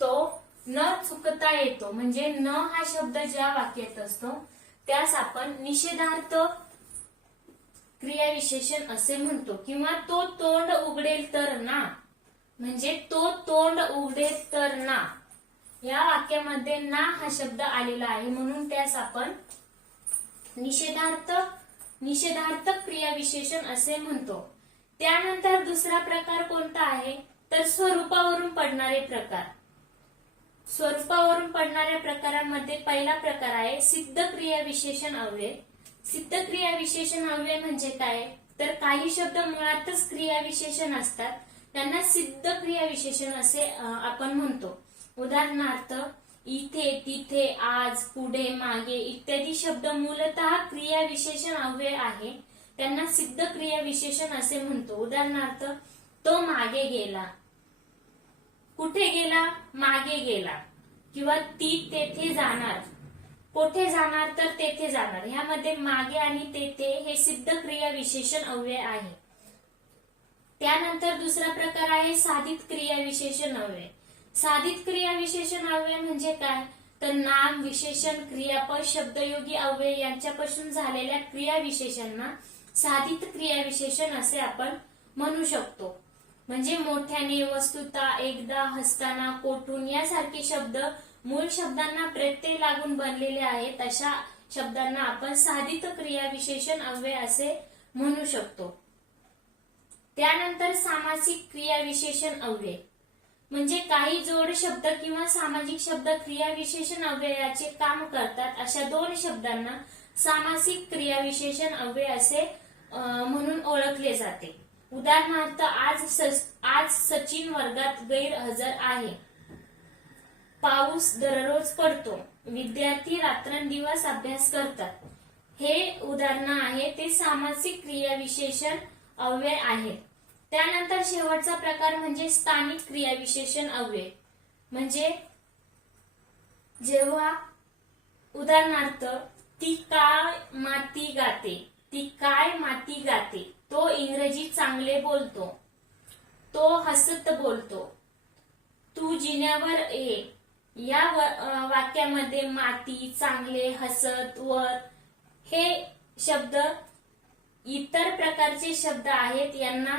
तो न चुकता येतो म्हणजे न हा शब्द ज्या वाक्यात असतो त्यास आपण निषेधार्थक क्रियाविशेषण असे म्हणतो. किंवा तो तोंड उघडेल तर ना, म्हणजे तो तोंड उघडेल तर ना या वाक्यामध्ये ना हा शब्द आलेला आहे म्हणून त्यास आपण निषेधार्थक क्रियाविशेषण असे म्हणतो. त्यानंतर दुसरा प्रकार कोणता आहे, तर स्वरूपावरून पडणारे प्रकार. स्वरूपावरून पडणाऱ्या प्रकारांमध्ये पहिला प्रकार आहे सिद्ध क्रियाविशेषण अव्यय. सिद्ध क्रियाविशेषण अव्यय म्हणजे काय, तर काही शब्द मुळातच क्रियाविशेषण असतात त्यांना सिद्ध क्रियाविशेषण असे आपण म्हणतो. उदाहरणार्थ इथे, तिथे, आज, पुढे, मागे इत्यादी शब्द मूलतः क्रियाविशेषण अव्यय आहे, त्यांना सिद्ध क्रियाविशेषण असे म्हणतो. उदाहरणार्थ तो मागे गेला. कुठे गेला? मागे गेला. किंवा ती तेथे जाणार. कोठे जाणार तर तेथे जाणार. ह्यामध्ये मागे आणि तेथे हे सिद्ध क्रिया विशेषण अव्यय आहे. त्यानंतर दुसरा प्रकार आहे साधित क्रिया विशेषण अव्यय. साधित क्रिया विशेषण अव्यय म्हणजे काय, तर नाम, विशेषण, क्रियापद, शब्दयोगी अव्यय यांच्यापासून झालेल्या क्रिया विशेषणांना साधित क्रिया विशेषण असे आपण म्हणू शकतो. म्हणजे मोठ्याने, वस्तुता, एकदा, हसताना, कोठून यासारखे शब्द मूळ शब्दांना प्रत्यय लागून बनलेले आहेत अशा शब्दांना आपण साधित क्रिया विशेषण अव्यय असे म्हणू शकतो. त्यानंतर सामासिक क्रिया विशेषण अव्यय म्हणजे काही जोड शब्द किंवा सामाजिक शब्द क्रिया विशेषण अव्ययाचे काम करतात अशा दोन शब्दांना सामासिक क्रिया विशेषण अव्यय असे म्हणून ओळखले जाते. उदाहरणार्थ आज सचिन वर्गात गैरहजर आहे. पाऊस दररोज पडतो. विद्यार्थी रात्रंदिवस अभ्यास करतात. हे उदाहरण आहे ते सामासिक क्रिया विशेषण अव्यय आहेत. त्यानंतर शेवटचा प्रकार म्हणजे स्थानिक क्रिया विशेषण अव्यय म्हणजे जेव्हा उदाहरणार्थ ती काय माती गाते. ती काय माती गाते. तो इंग्रजी चांगले बोलतो. तो हसत बोलतो. तू जिन्यावर ये. या वाक्यामध्ये माती, चांगले, हसत, वर हे शब्द इतर प्रकारचे शब्द आहेत. यांना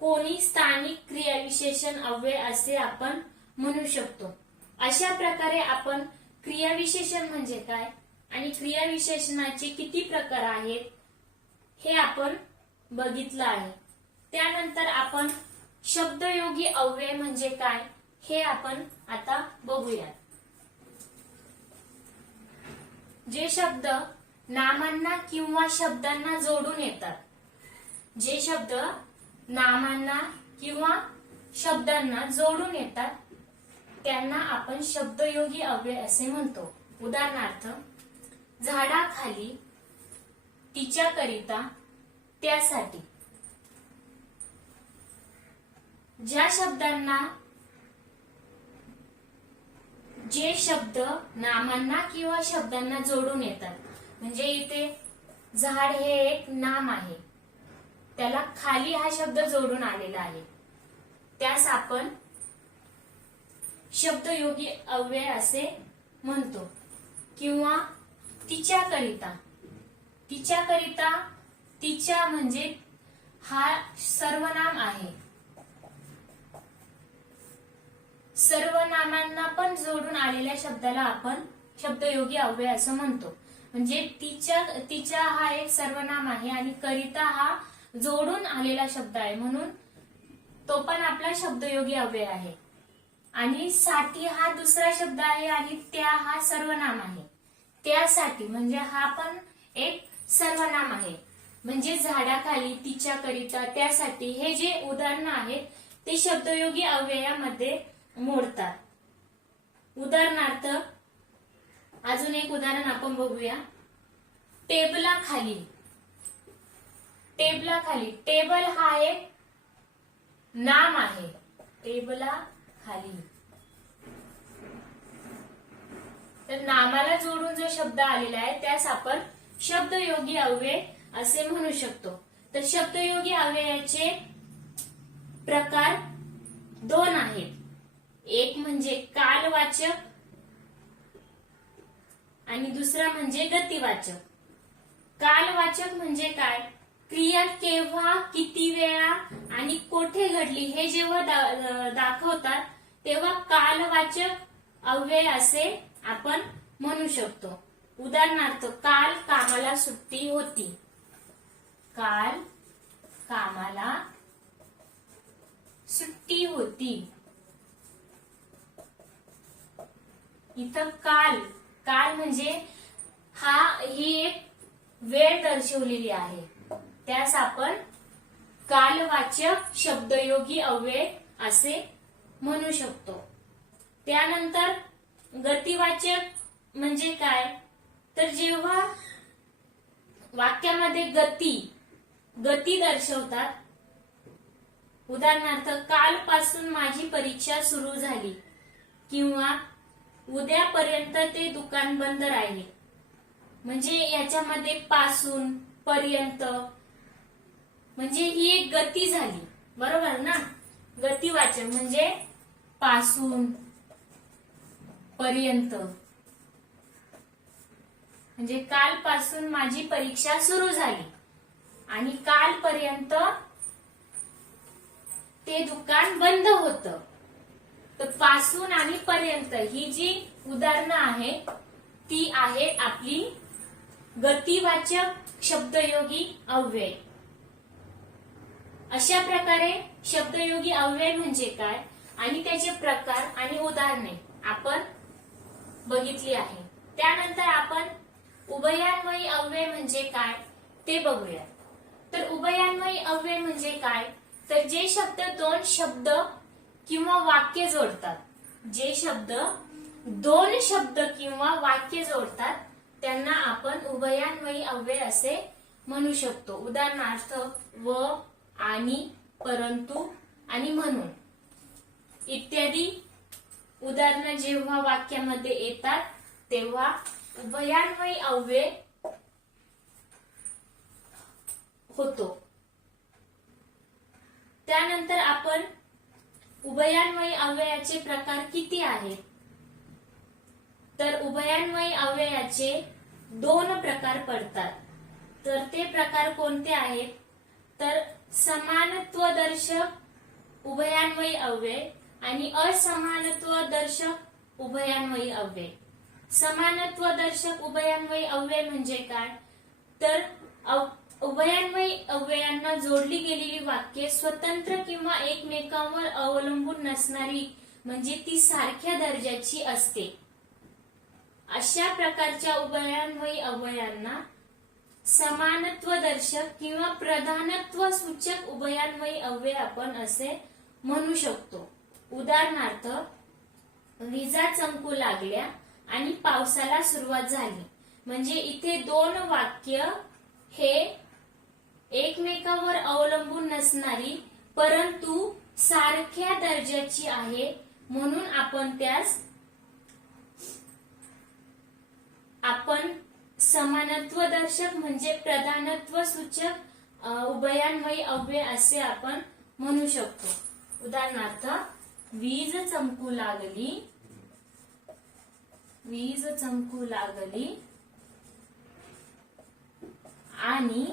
कोणी स्थानिक क्रिया विशेषण अव्यय असे आपण म्हणू शकतो. अशा प्रकारे आपण क्रिया विशेषण म्हणजे काय आणि क्रिया विशेषणाचे किती प्रकार आहेत हे आपण बघितलं आहे. त्यानंतर आपण शब्दयोगी अव्यय म्हणजे काय हे आपण आता बघूया. जे शब्द नामांना किंवा शब्दांना जोडून येतात. जे शब्द नामांना किंवा शब्दांना जोडून येतात त्यांना आपण शब्दयोगी अव्यय असे म्हणतो. उदाहरणार्थ झाडाखाली, तिच्याकरिता, त्यासाठी. ज्या शब्दांना जे शब्द नामांना किंवा शब्दांना जोडून येतात म्हणजे इथे झाड हे एक नाम आहे. त्याला खाली हा शब्द जोडून आलेला आहे. त्यास आपण शब्दयोगी अव्यय असे म्हणतो. किंवा तिच्याकरिता. तिच्याकरिता, तिच्या म्हणजे हा सर्वनाम आहे. सर्वनामांना पण जोडून आलेल्या शब्दाला आपण शब्दयोगी अव्यय असं म्हणतो. म्हणजे तिच्या हा एक सर्वनाम आहे आणि करिता हा जोडून आलेला शब्द आहे म्हणून तो पण आपला शब्दयोगी अव्यय आहे. आणि साठी हा दुसरा शब्द आहे आणि त्या हा सर्वनाम आहे. त्यासाठी म्हणजे हा पण एक सर्वनाम आहे. म्हणजे झाडाखाली, तिच्याकरिता, त्यासाठी हे जे उदाहरणं आहेत ते शब्दयोगी अव्ययामध्ये मोडतात. उदाहरणार्थ अजून एक उदाहरण आपण बघूया. टेबलाखाली. टेबलाखाली, टेबल हा एक नाम आहे. टेबलाखाली तर नामाला जोडून जो शब्द आलेला आहे त्यास आपण शब्दयोगी अव्यय असे म्हणू शकतो. तर शब्दयोगी अव्ययाचे प्रकार दोन आहेत. एक म्हणजे कालवाचक आणि दुसरा म्हणजे गतिवाचक. कालवाचक म्हणजे काय, क्रिया केव्हा, किती वेळा आणि कोठे घडली हे जेव्हा दाखवतात तेव्हा कालवाचक अव्यय असे आपण म्हणू शकतो. उदाहरणार्थ काल कामाला सुट्टी होती. काल कामाला सुट्टी होती. इथं काल, काल म्हणजे ही एक वेळ दर्शवलेली आहे. त्यास आपण कालवाचक शब्दयोगी अव्यय असे म्हणू शकतो. त्यानंतर गतिवाचक म्हणजे काय, तर जेव्हा वाक्यामध्ये गती दर्शवतात. उदाहरणार्थ कालपासून माझी परीक्षा सुरू झाली किंवा उद्यापर्यंत ते दुकान बंद राहील. म्हणजे याच्यामध्ये पासून, पर्यंत, म्हणजे ही एक गती झाली, बरोबर ना. गतिवाचक म्हणजे पासून, पर्यंत. म्हणजे कालपासून माझी परीक्षा सुरू झाली आणि कालपर्यंत ते दुकान बंद होतं. तर पासून आणि पर्यंत ही जी उदाहरणं आहेत ती आहेत आपली गतिवाचक शब्दयोगी अव्यय. अशा प्रकारे शब्दयोगी अव्यय म्हणजे काय आणि त्याचे प्रकार आणि उदाहरणे आपण बघितली आहे. त्यानंतर आपण उभयान्वयी अव्यय म्हणजे काय ते बघूया. तर उभयान्वयी अव्यय म्हणजे काय, तर जे शब्द दोन शब्द किंवा वाक्य जोडतात, जे शब्द दोन शब्द किंवा वाक्य जोडतात त्यांना आपण उभयान्वयी अव्यय असे म्हणू शकतो. उदाहरणार्थ व, आणि, परंतु आणि म्हणून इत्यादी उदाहरणं जेव्हा वाक्यामध्ये येतात तेव्हा उभयान्वयी अव्यय होतो. त्यानंतर आपण उभयान्वयी अव्ययाचे प्रकार किती आहेत, तर उभयान्वयी अव्ययाचे 2 प्रकार पडतात. तर ते प्रकार कोणते आहेत, तर समानत्वदर्शक उभयान्वयी अव्यय आणि असमानत्वदर्शक उभयान्वयी अव्यय. समानत्वदर्शक उभयान्वयी अव्यय म्हणजे काय, तर उभयान्वयी अव्ययांना जोडली गेलेली वाक्ये स्वतंत्र किंवा एकमेकांवर अवलंबून नसणारी म्हणजे ती सारख्या दर्जाची असते. अशा प्रकारच्या उभयान्वयी अव्ययांना समानत्वदर्शक किंवा प्रधानत्व सूचक उभयान्वयी अव्यय आपण असे म्हणू शकतो. उदाहरणार्थ विजा चमकू लागल्या आणि पावसाला सुरुवात झाली. म्हणजे इथे 2 वाक्य हे एकमेकावर अवलंबून नसणारी परंतु सारख्या दर्जाची आहे म्हणून आपण समानत्वदर्शक म्हणजे प्रधानत्व सूचक उभयान्वयी अव्यय असे आपण म्हणू शकतो. उदाहरणार्थ वीज चमकू लागली, वीज चमकू लागली आणि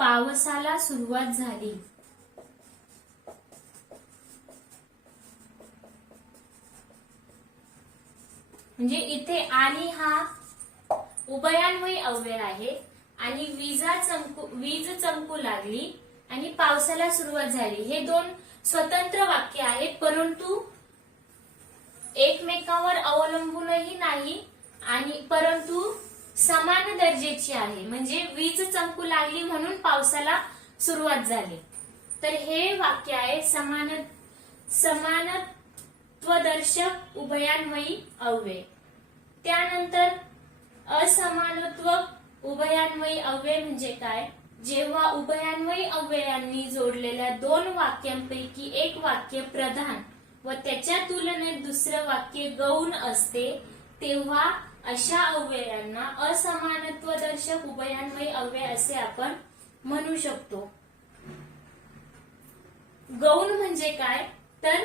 पावसाला सुरुवात झाली. म्हणजे इथे आणि हा उभयान्वयी अव्यय आहे आणि वीज चमकू लागली आणि पावसाला सुरुवात झाली हे 2 स्वतंत्र वाक्य आहेत परंतु एकमेकावर अवलंबूनही नाही आणि परंतु समान दर्जाची आहे. म्हणजे वीज चमकू लागली म्हणून पावसाला सुरुवात झाली. तर हे वाक्य आहे समानत्वदर्शक उभयान्वयी अव्यय. त्यानंतर असमानत्व उभयान्वयी अव्यय म्हणजे काय, जेव्हा उभयान्वयी अव्ययांनी जोडलेल्या 2 वाक्यांपैकी एक वाक्य प्रधान व त्याच्या तुलनेत दुसरं वाक्य गौण असते तेव्हा अशा अव्ययांना असमानत्वदर्शक उभयान्वयी अव्यय असे आपण म्हणू शकतो. गौण म्हणजे काय, तर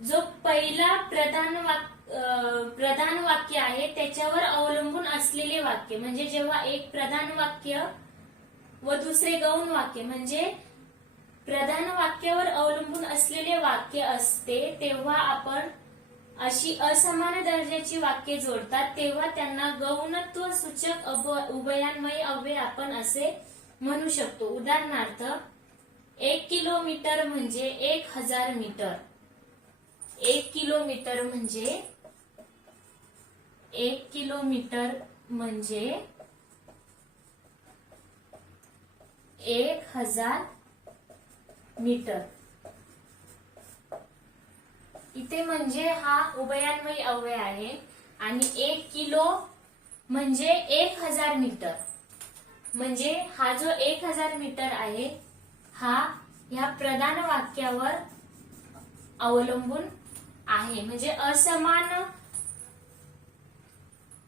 जो पहिला प्रधान वाक्य आहे त्याच्यावर अवलंबून असलेले वाक्य. म्हणजे जेव्हा एक प्रधान वाक्य व दुसरे गौण वाक्य म्हणजे प्रधान वाक्यावर अवलंबून असलेले वाक्य असते तेव्हा आपण अशी असमान दर्जाची वाक्ये जोडतात तेव्हा त्यांना गौणत्व सूचक उभयान्वयी अव्यय आपण असे म्हणू शकतो. उदाहरणार्थ 1 किलोमीटर म्हणजे 1000 मीटर. 1 किलोमीटर म्हणजे 1 किलोमीटर म्हणजे 1000 मीटर. इथे म्हणजे हा उभयान्वयी अव्यय आहे आणि 1 किलो म्हणजे 1000 मीटर. म्हणजे हा जो 1000 मीटर आहे हा ह्या प्रधान वाक्यावर अवलंबून आहे. म्हणजे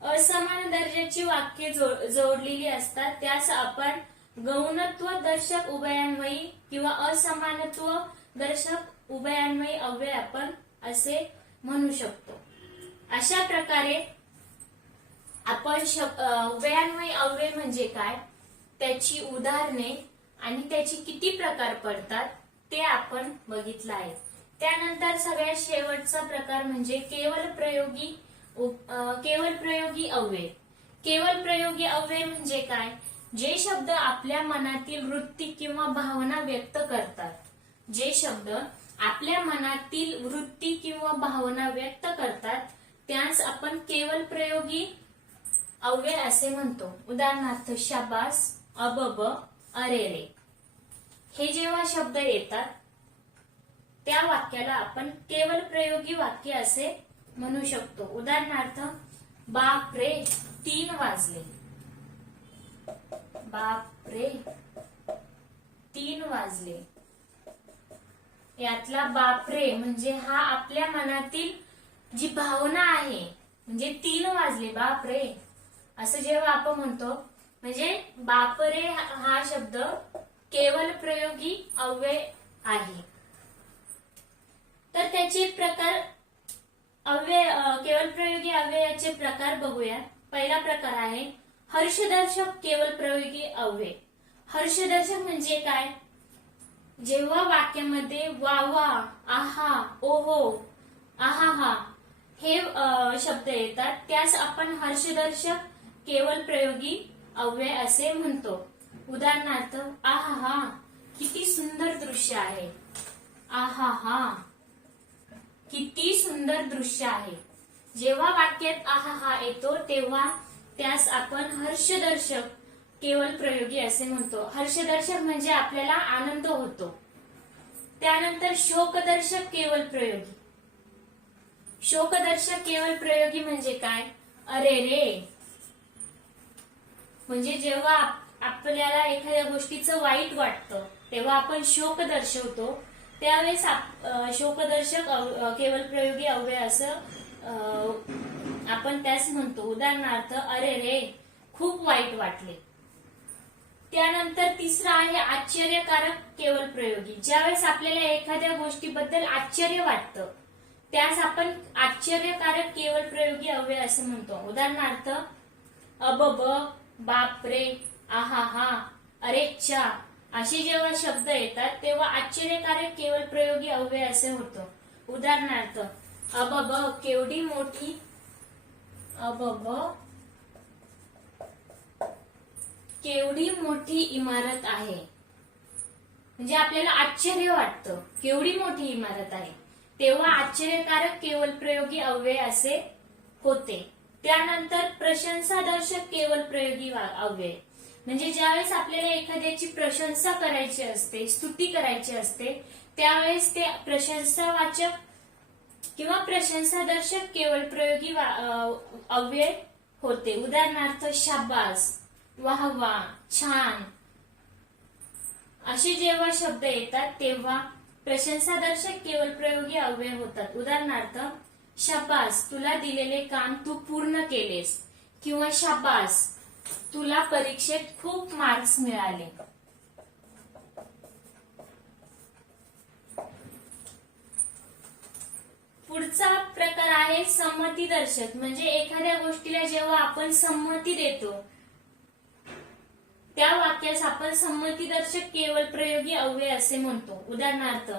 असमान दर्जाची वाक्ये जोडलेली असतात, त्यास आपण गौणत्व दर्शक उभयान्वयी किंवा असमानत्व दर्शक उभयान्वयी अव्यय आपण असे म्हणू शकतो. अशा प्रकारे आपण उभयान्वयी अव्यय म्हणजे काय, त्याची उदाहरणे आणि त्याची किती प्रकार पडतात ते आपण बघितलं आहे. त्यानंतर सगळ्यात शेवटचा प्रकार म्हणजे केवल प्रयोगी अव्यय. केवल प्रयोगी अव्यय म्हणजे काय, जे शब्द आपल्या मनातील वृत्ती किंवा भावना व्यक्त करतात. जे शब्द आपल्या मनातील वृत्ती किंवा भावना व्यक्त करतात त्यास आपण केवल प्रयोगी अव्यय असे म्हणतो. उदाहरणार्थ शाबास, अबब, अरेरे हे जेव्हा शब्द येतात त्या वाक्याला आपण केवल प्रयोगी वाक्य असे म्हणू शकतो. उदाहरणार्थ बाप रे 3 वाजले. बाप रे 3 वाजले. यातला बापरे म्हणजे हा आपल्या मनातील जी भावना आहे, म्हणजे 3 वाजले बापरे असं जेव्हा आपण म्हणतो म्हणजे बापरे हा शब्द केवल प्रयोगी अव्यय आहे. तर त्याचे प्रकार केवल प्रयोगी अव्ययाचे प्रकार बघूया. पहिला प्रकार आहे हर्षदर्शक केवल प्रयोगी अव्यय. हर्षदर्शक म्हणजे काय, जेव्हा वाक्यामध्ये वा वा, आहा, ओहो, आहा हे शब्द येतात त्यास आपण हर्षदर्शक केवल प्रयोगी अव्यय असे म्हणतो. उदाहरणार्थ आहा किती सुंदर दृश्य आहे. आहा किती सुंदर दृश्य आहे. जेव्हा वाक्यात आहा येतो तेव्हा त्यास आपण हर्षदर्शक केवल प्रयोगी असे म्हणतो. हर्षदर्शक म्हणजे आपल्याला आनंद होतो. त्यानंतर शोकदर्शक केवल प्रयोगी. शोकदर्शक केवल प्रयोगी म्हणजे काय, अरे रे म्हणजे जेव्हा आपल्याला एखाद्या गोष्टीचं वाईट वाटतं तेव्हा आपण शोक दर्शवतो, त्यावेळेस शोकदर्शक केवल प्रयोगी अव्यय असं आपण त्यास म्हणतो. उदाहरणार्थ अरे रे खूप वाईट वाटले. त्यानंतर तिसरा आहे आश्चर्यकारक केवल प्रयोगी. ज्यावेळेस आपल्याला एखाद्या गोष्टीबद्दल आश्चर्य वाटतं त्यास आपण आश्चर्यकारक केवल प्रयोगी अव्यय असं म्हणतो. उदाहरणार्थ अबब, बापरे, आहा, अरेच्छा असे जेव्हा शब्द येतात तेव्हा आश्चर्यकारक केवल प्रयोगी अव्यय असे होतो. उदाहरणार्थ अबब केवढी मोठी, अबब केवढी मोठी इमारत आहे. म्हणजे आपल्याला आश्चर्य वाटतं केवढी मोठी इमारत आहे, तेव्हा आश्चर्यकारक केवल प्रयोगी अव्यय असे होते. त्यानंतर प्रशंसादर्शक केवल प्रयोगी अव्यय म्हणजे ज्यावेळेस आपल्याला एखाद्याची प्रशंसा करायची असते, स्तुती करायची असते, त्यावेळेस ते प्रशंसावाचक किंवा प्रशंसादर्शक केवल प्रयोगी अव्यय होते. उदाहरणार्थ शाबास, वाह वाह, छान असे जेव्हा शब्द येतात तेव्हा प्रशंसादर्शक केवल प्रयोगी अव्यय होतात. उदाहरणार्थ शाबास तुला दिलेले काम तू पूर्ण केलेस, किंवा शाबास तुला परीक्षेत खूप मार्क्स मिळाले. पुढचा प्रकार आहे संमतीदर्शक. म्हणजे एखाद्या गोष्टीला जेव्हा आपण संमती देतो त्या वाक्यास आपण संमतीदर्शक केवल प्रयोगी अव्यय असे म्हणतो. उदाहरणार्थ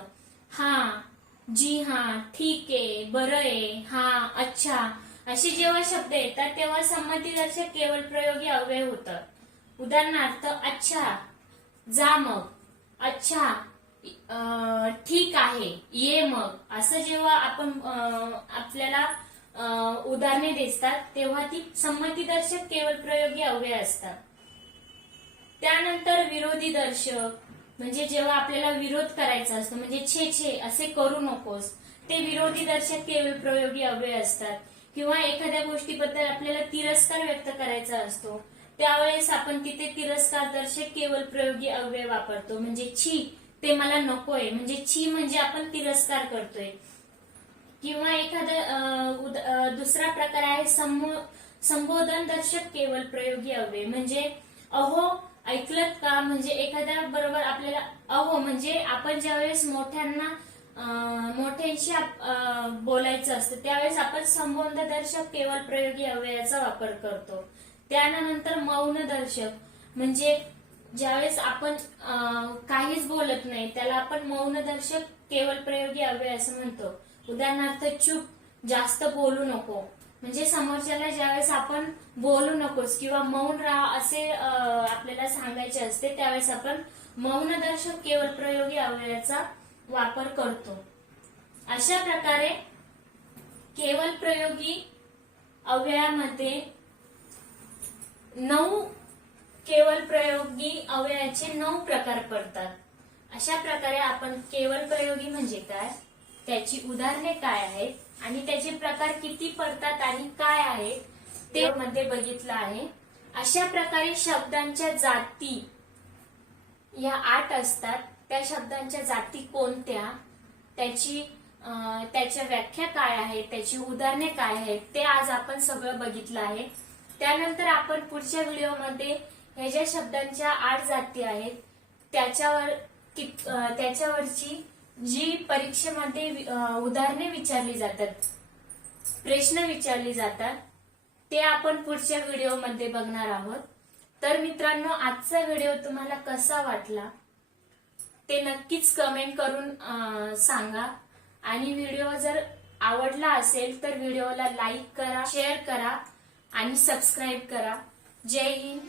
हा, जी हा, ठीक आहे, बरं आहे, हा, अच्छा असे जेव्हा शब्द येतात तेव्हा संमतीदर्शक केवल प्रयोगी अव्यय होतात. उदाहरणार्थ अच्छा, जा मग, अच्छा, ठीक आहे, ये मग असं जेव्हा आपण आपल्याला उदाहरणे देतात तेव्हा ती संमतीदर्शक केवल प्रयोगी अव्यय असतात. त्यानंतर विरोधी दर्शक म्हणजे जेव्हा आपल्याला विरोध करायचा असतो, म्हणजे छे छे असे करू नकोस, ते विरोधी दर्शक केवल प्रयोगी अव्यय असतात. किंवा एखाद्या गोष्टीबद्दल आपल्याला तिरस्कार व्यक्त करायचा असतो त्यावेळेस आपण तिथे तिरस्कार दर्शक केवल प्रयोगी अव्यय वापरतो. म्हणजे छी ते मला नकोय, म्हणजे छी म्हणजे आपण तिरस्कार करतोय. किंवा एखादा दुसरा प्रकार आहे संबोधन दर्शक केवळ प्रयोगी अव्यय. म्हणजे अहो ऐकलत का, म्हणजे एखाद्या बरोबर आपल्याला अहो म्हणजे आपण ज्यावेळेस मोठ्यांशी बोलायचं असतं त्यावेळेस आपण संबोधनदर्शक केवळ प्रयोगी अव्ययाचा वापर करतो. त्यानंतर मौनदर्शक म्हणजे ज्यावेळेस आपण काहीच बोलत नाही त्याला आपण मौनदर्शक केवळ प्रयोगी अव्यय असं म्हणतो. उदाहरणार्थ चूप, जास्त बोलू नको, म्हणजे समोरच्याला ज्यावेळेस आपण बोलू नकोस किंवा मौन राहा असे आपल्याला सांगायचे असते त्यावेळेस आपण मौनदर्शक केवळ प्रयोगी अव्ययाचा वापर करतो. अशा प्रकारे केवळ प्रयोगी अव्ययामध्ये 9 केवळ प्रयोगी अव्ययाचे 9 प्रकार पडतात. अशा प्रकारे आपण केवळ प्रयोगी म्हणजे काय, त्याची उदाहरणे काय आहेत आणि त्याचे प्रकार किती पडतात आणि काय आहेत ते मध्ये बघितलं आहे. अशा प्रकारे शब्दांच्या जाती या 8 असतात. त्या शब्दांच्या जाती कोणत्या, त्याच्या व्याख्या काय आहे, त्याची उदाहरणे काय आहेत ते आज आपण सगळं बघितलं आहे. त्यानंतर आपण पुढच्या व्हिडिओमध्ये ह्या ज्या शब्दांच्या 8 जाती आहेत त्याच्यावरची जी परीक्षेमध्ये उदाहरणे विचारली जातात, प्रश्न विचारले जातात ते आपण पुढच्या व्हिडिओमध्ये बघणार आहोत. तर मित्रांनो, आजचा व्हिडिओ तुम्हाला कसा वाटला ते नक्कीच कमेंट करून सांगा. आणि व्हिडिओ जर आवडला असेल तर व्हिडिओला लाईक करा, शेअर करा आणि सबस्क्राईब करा. जय हिंद.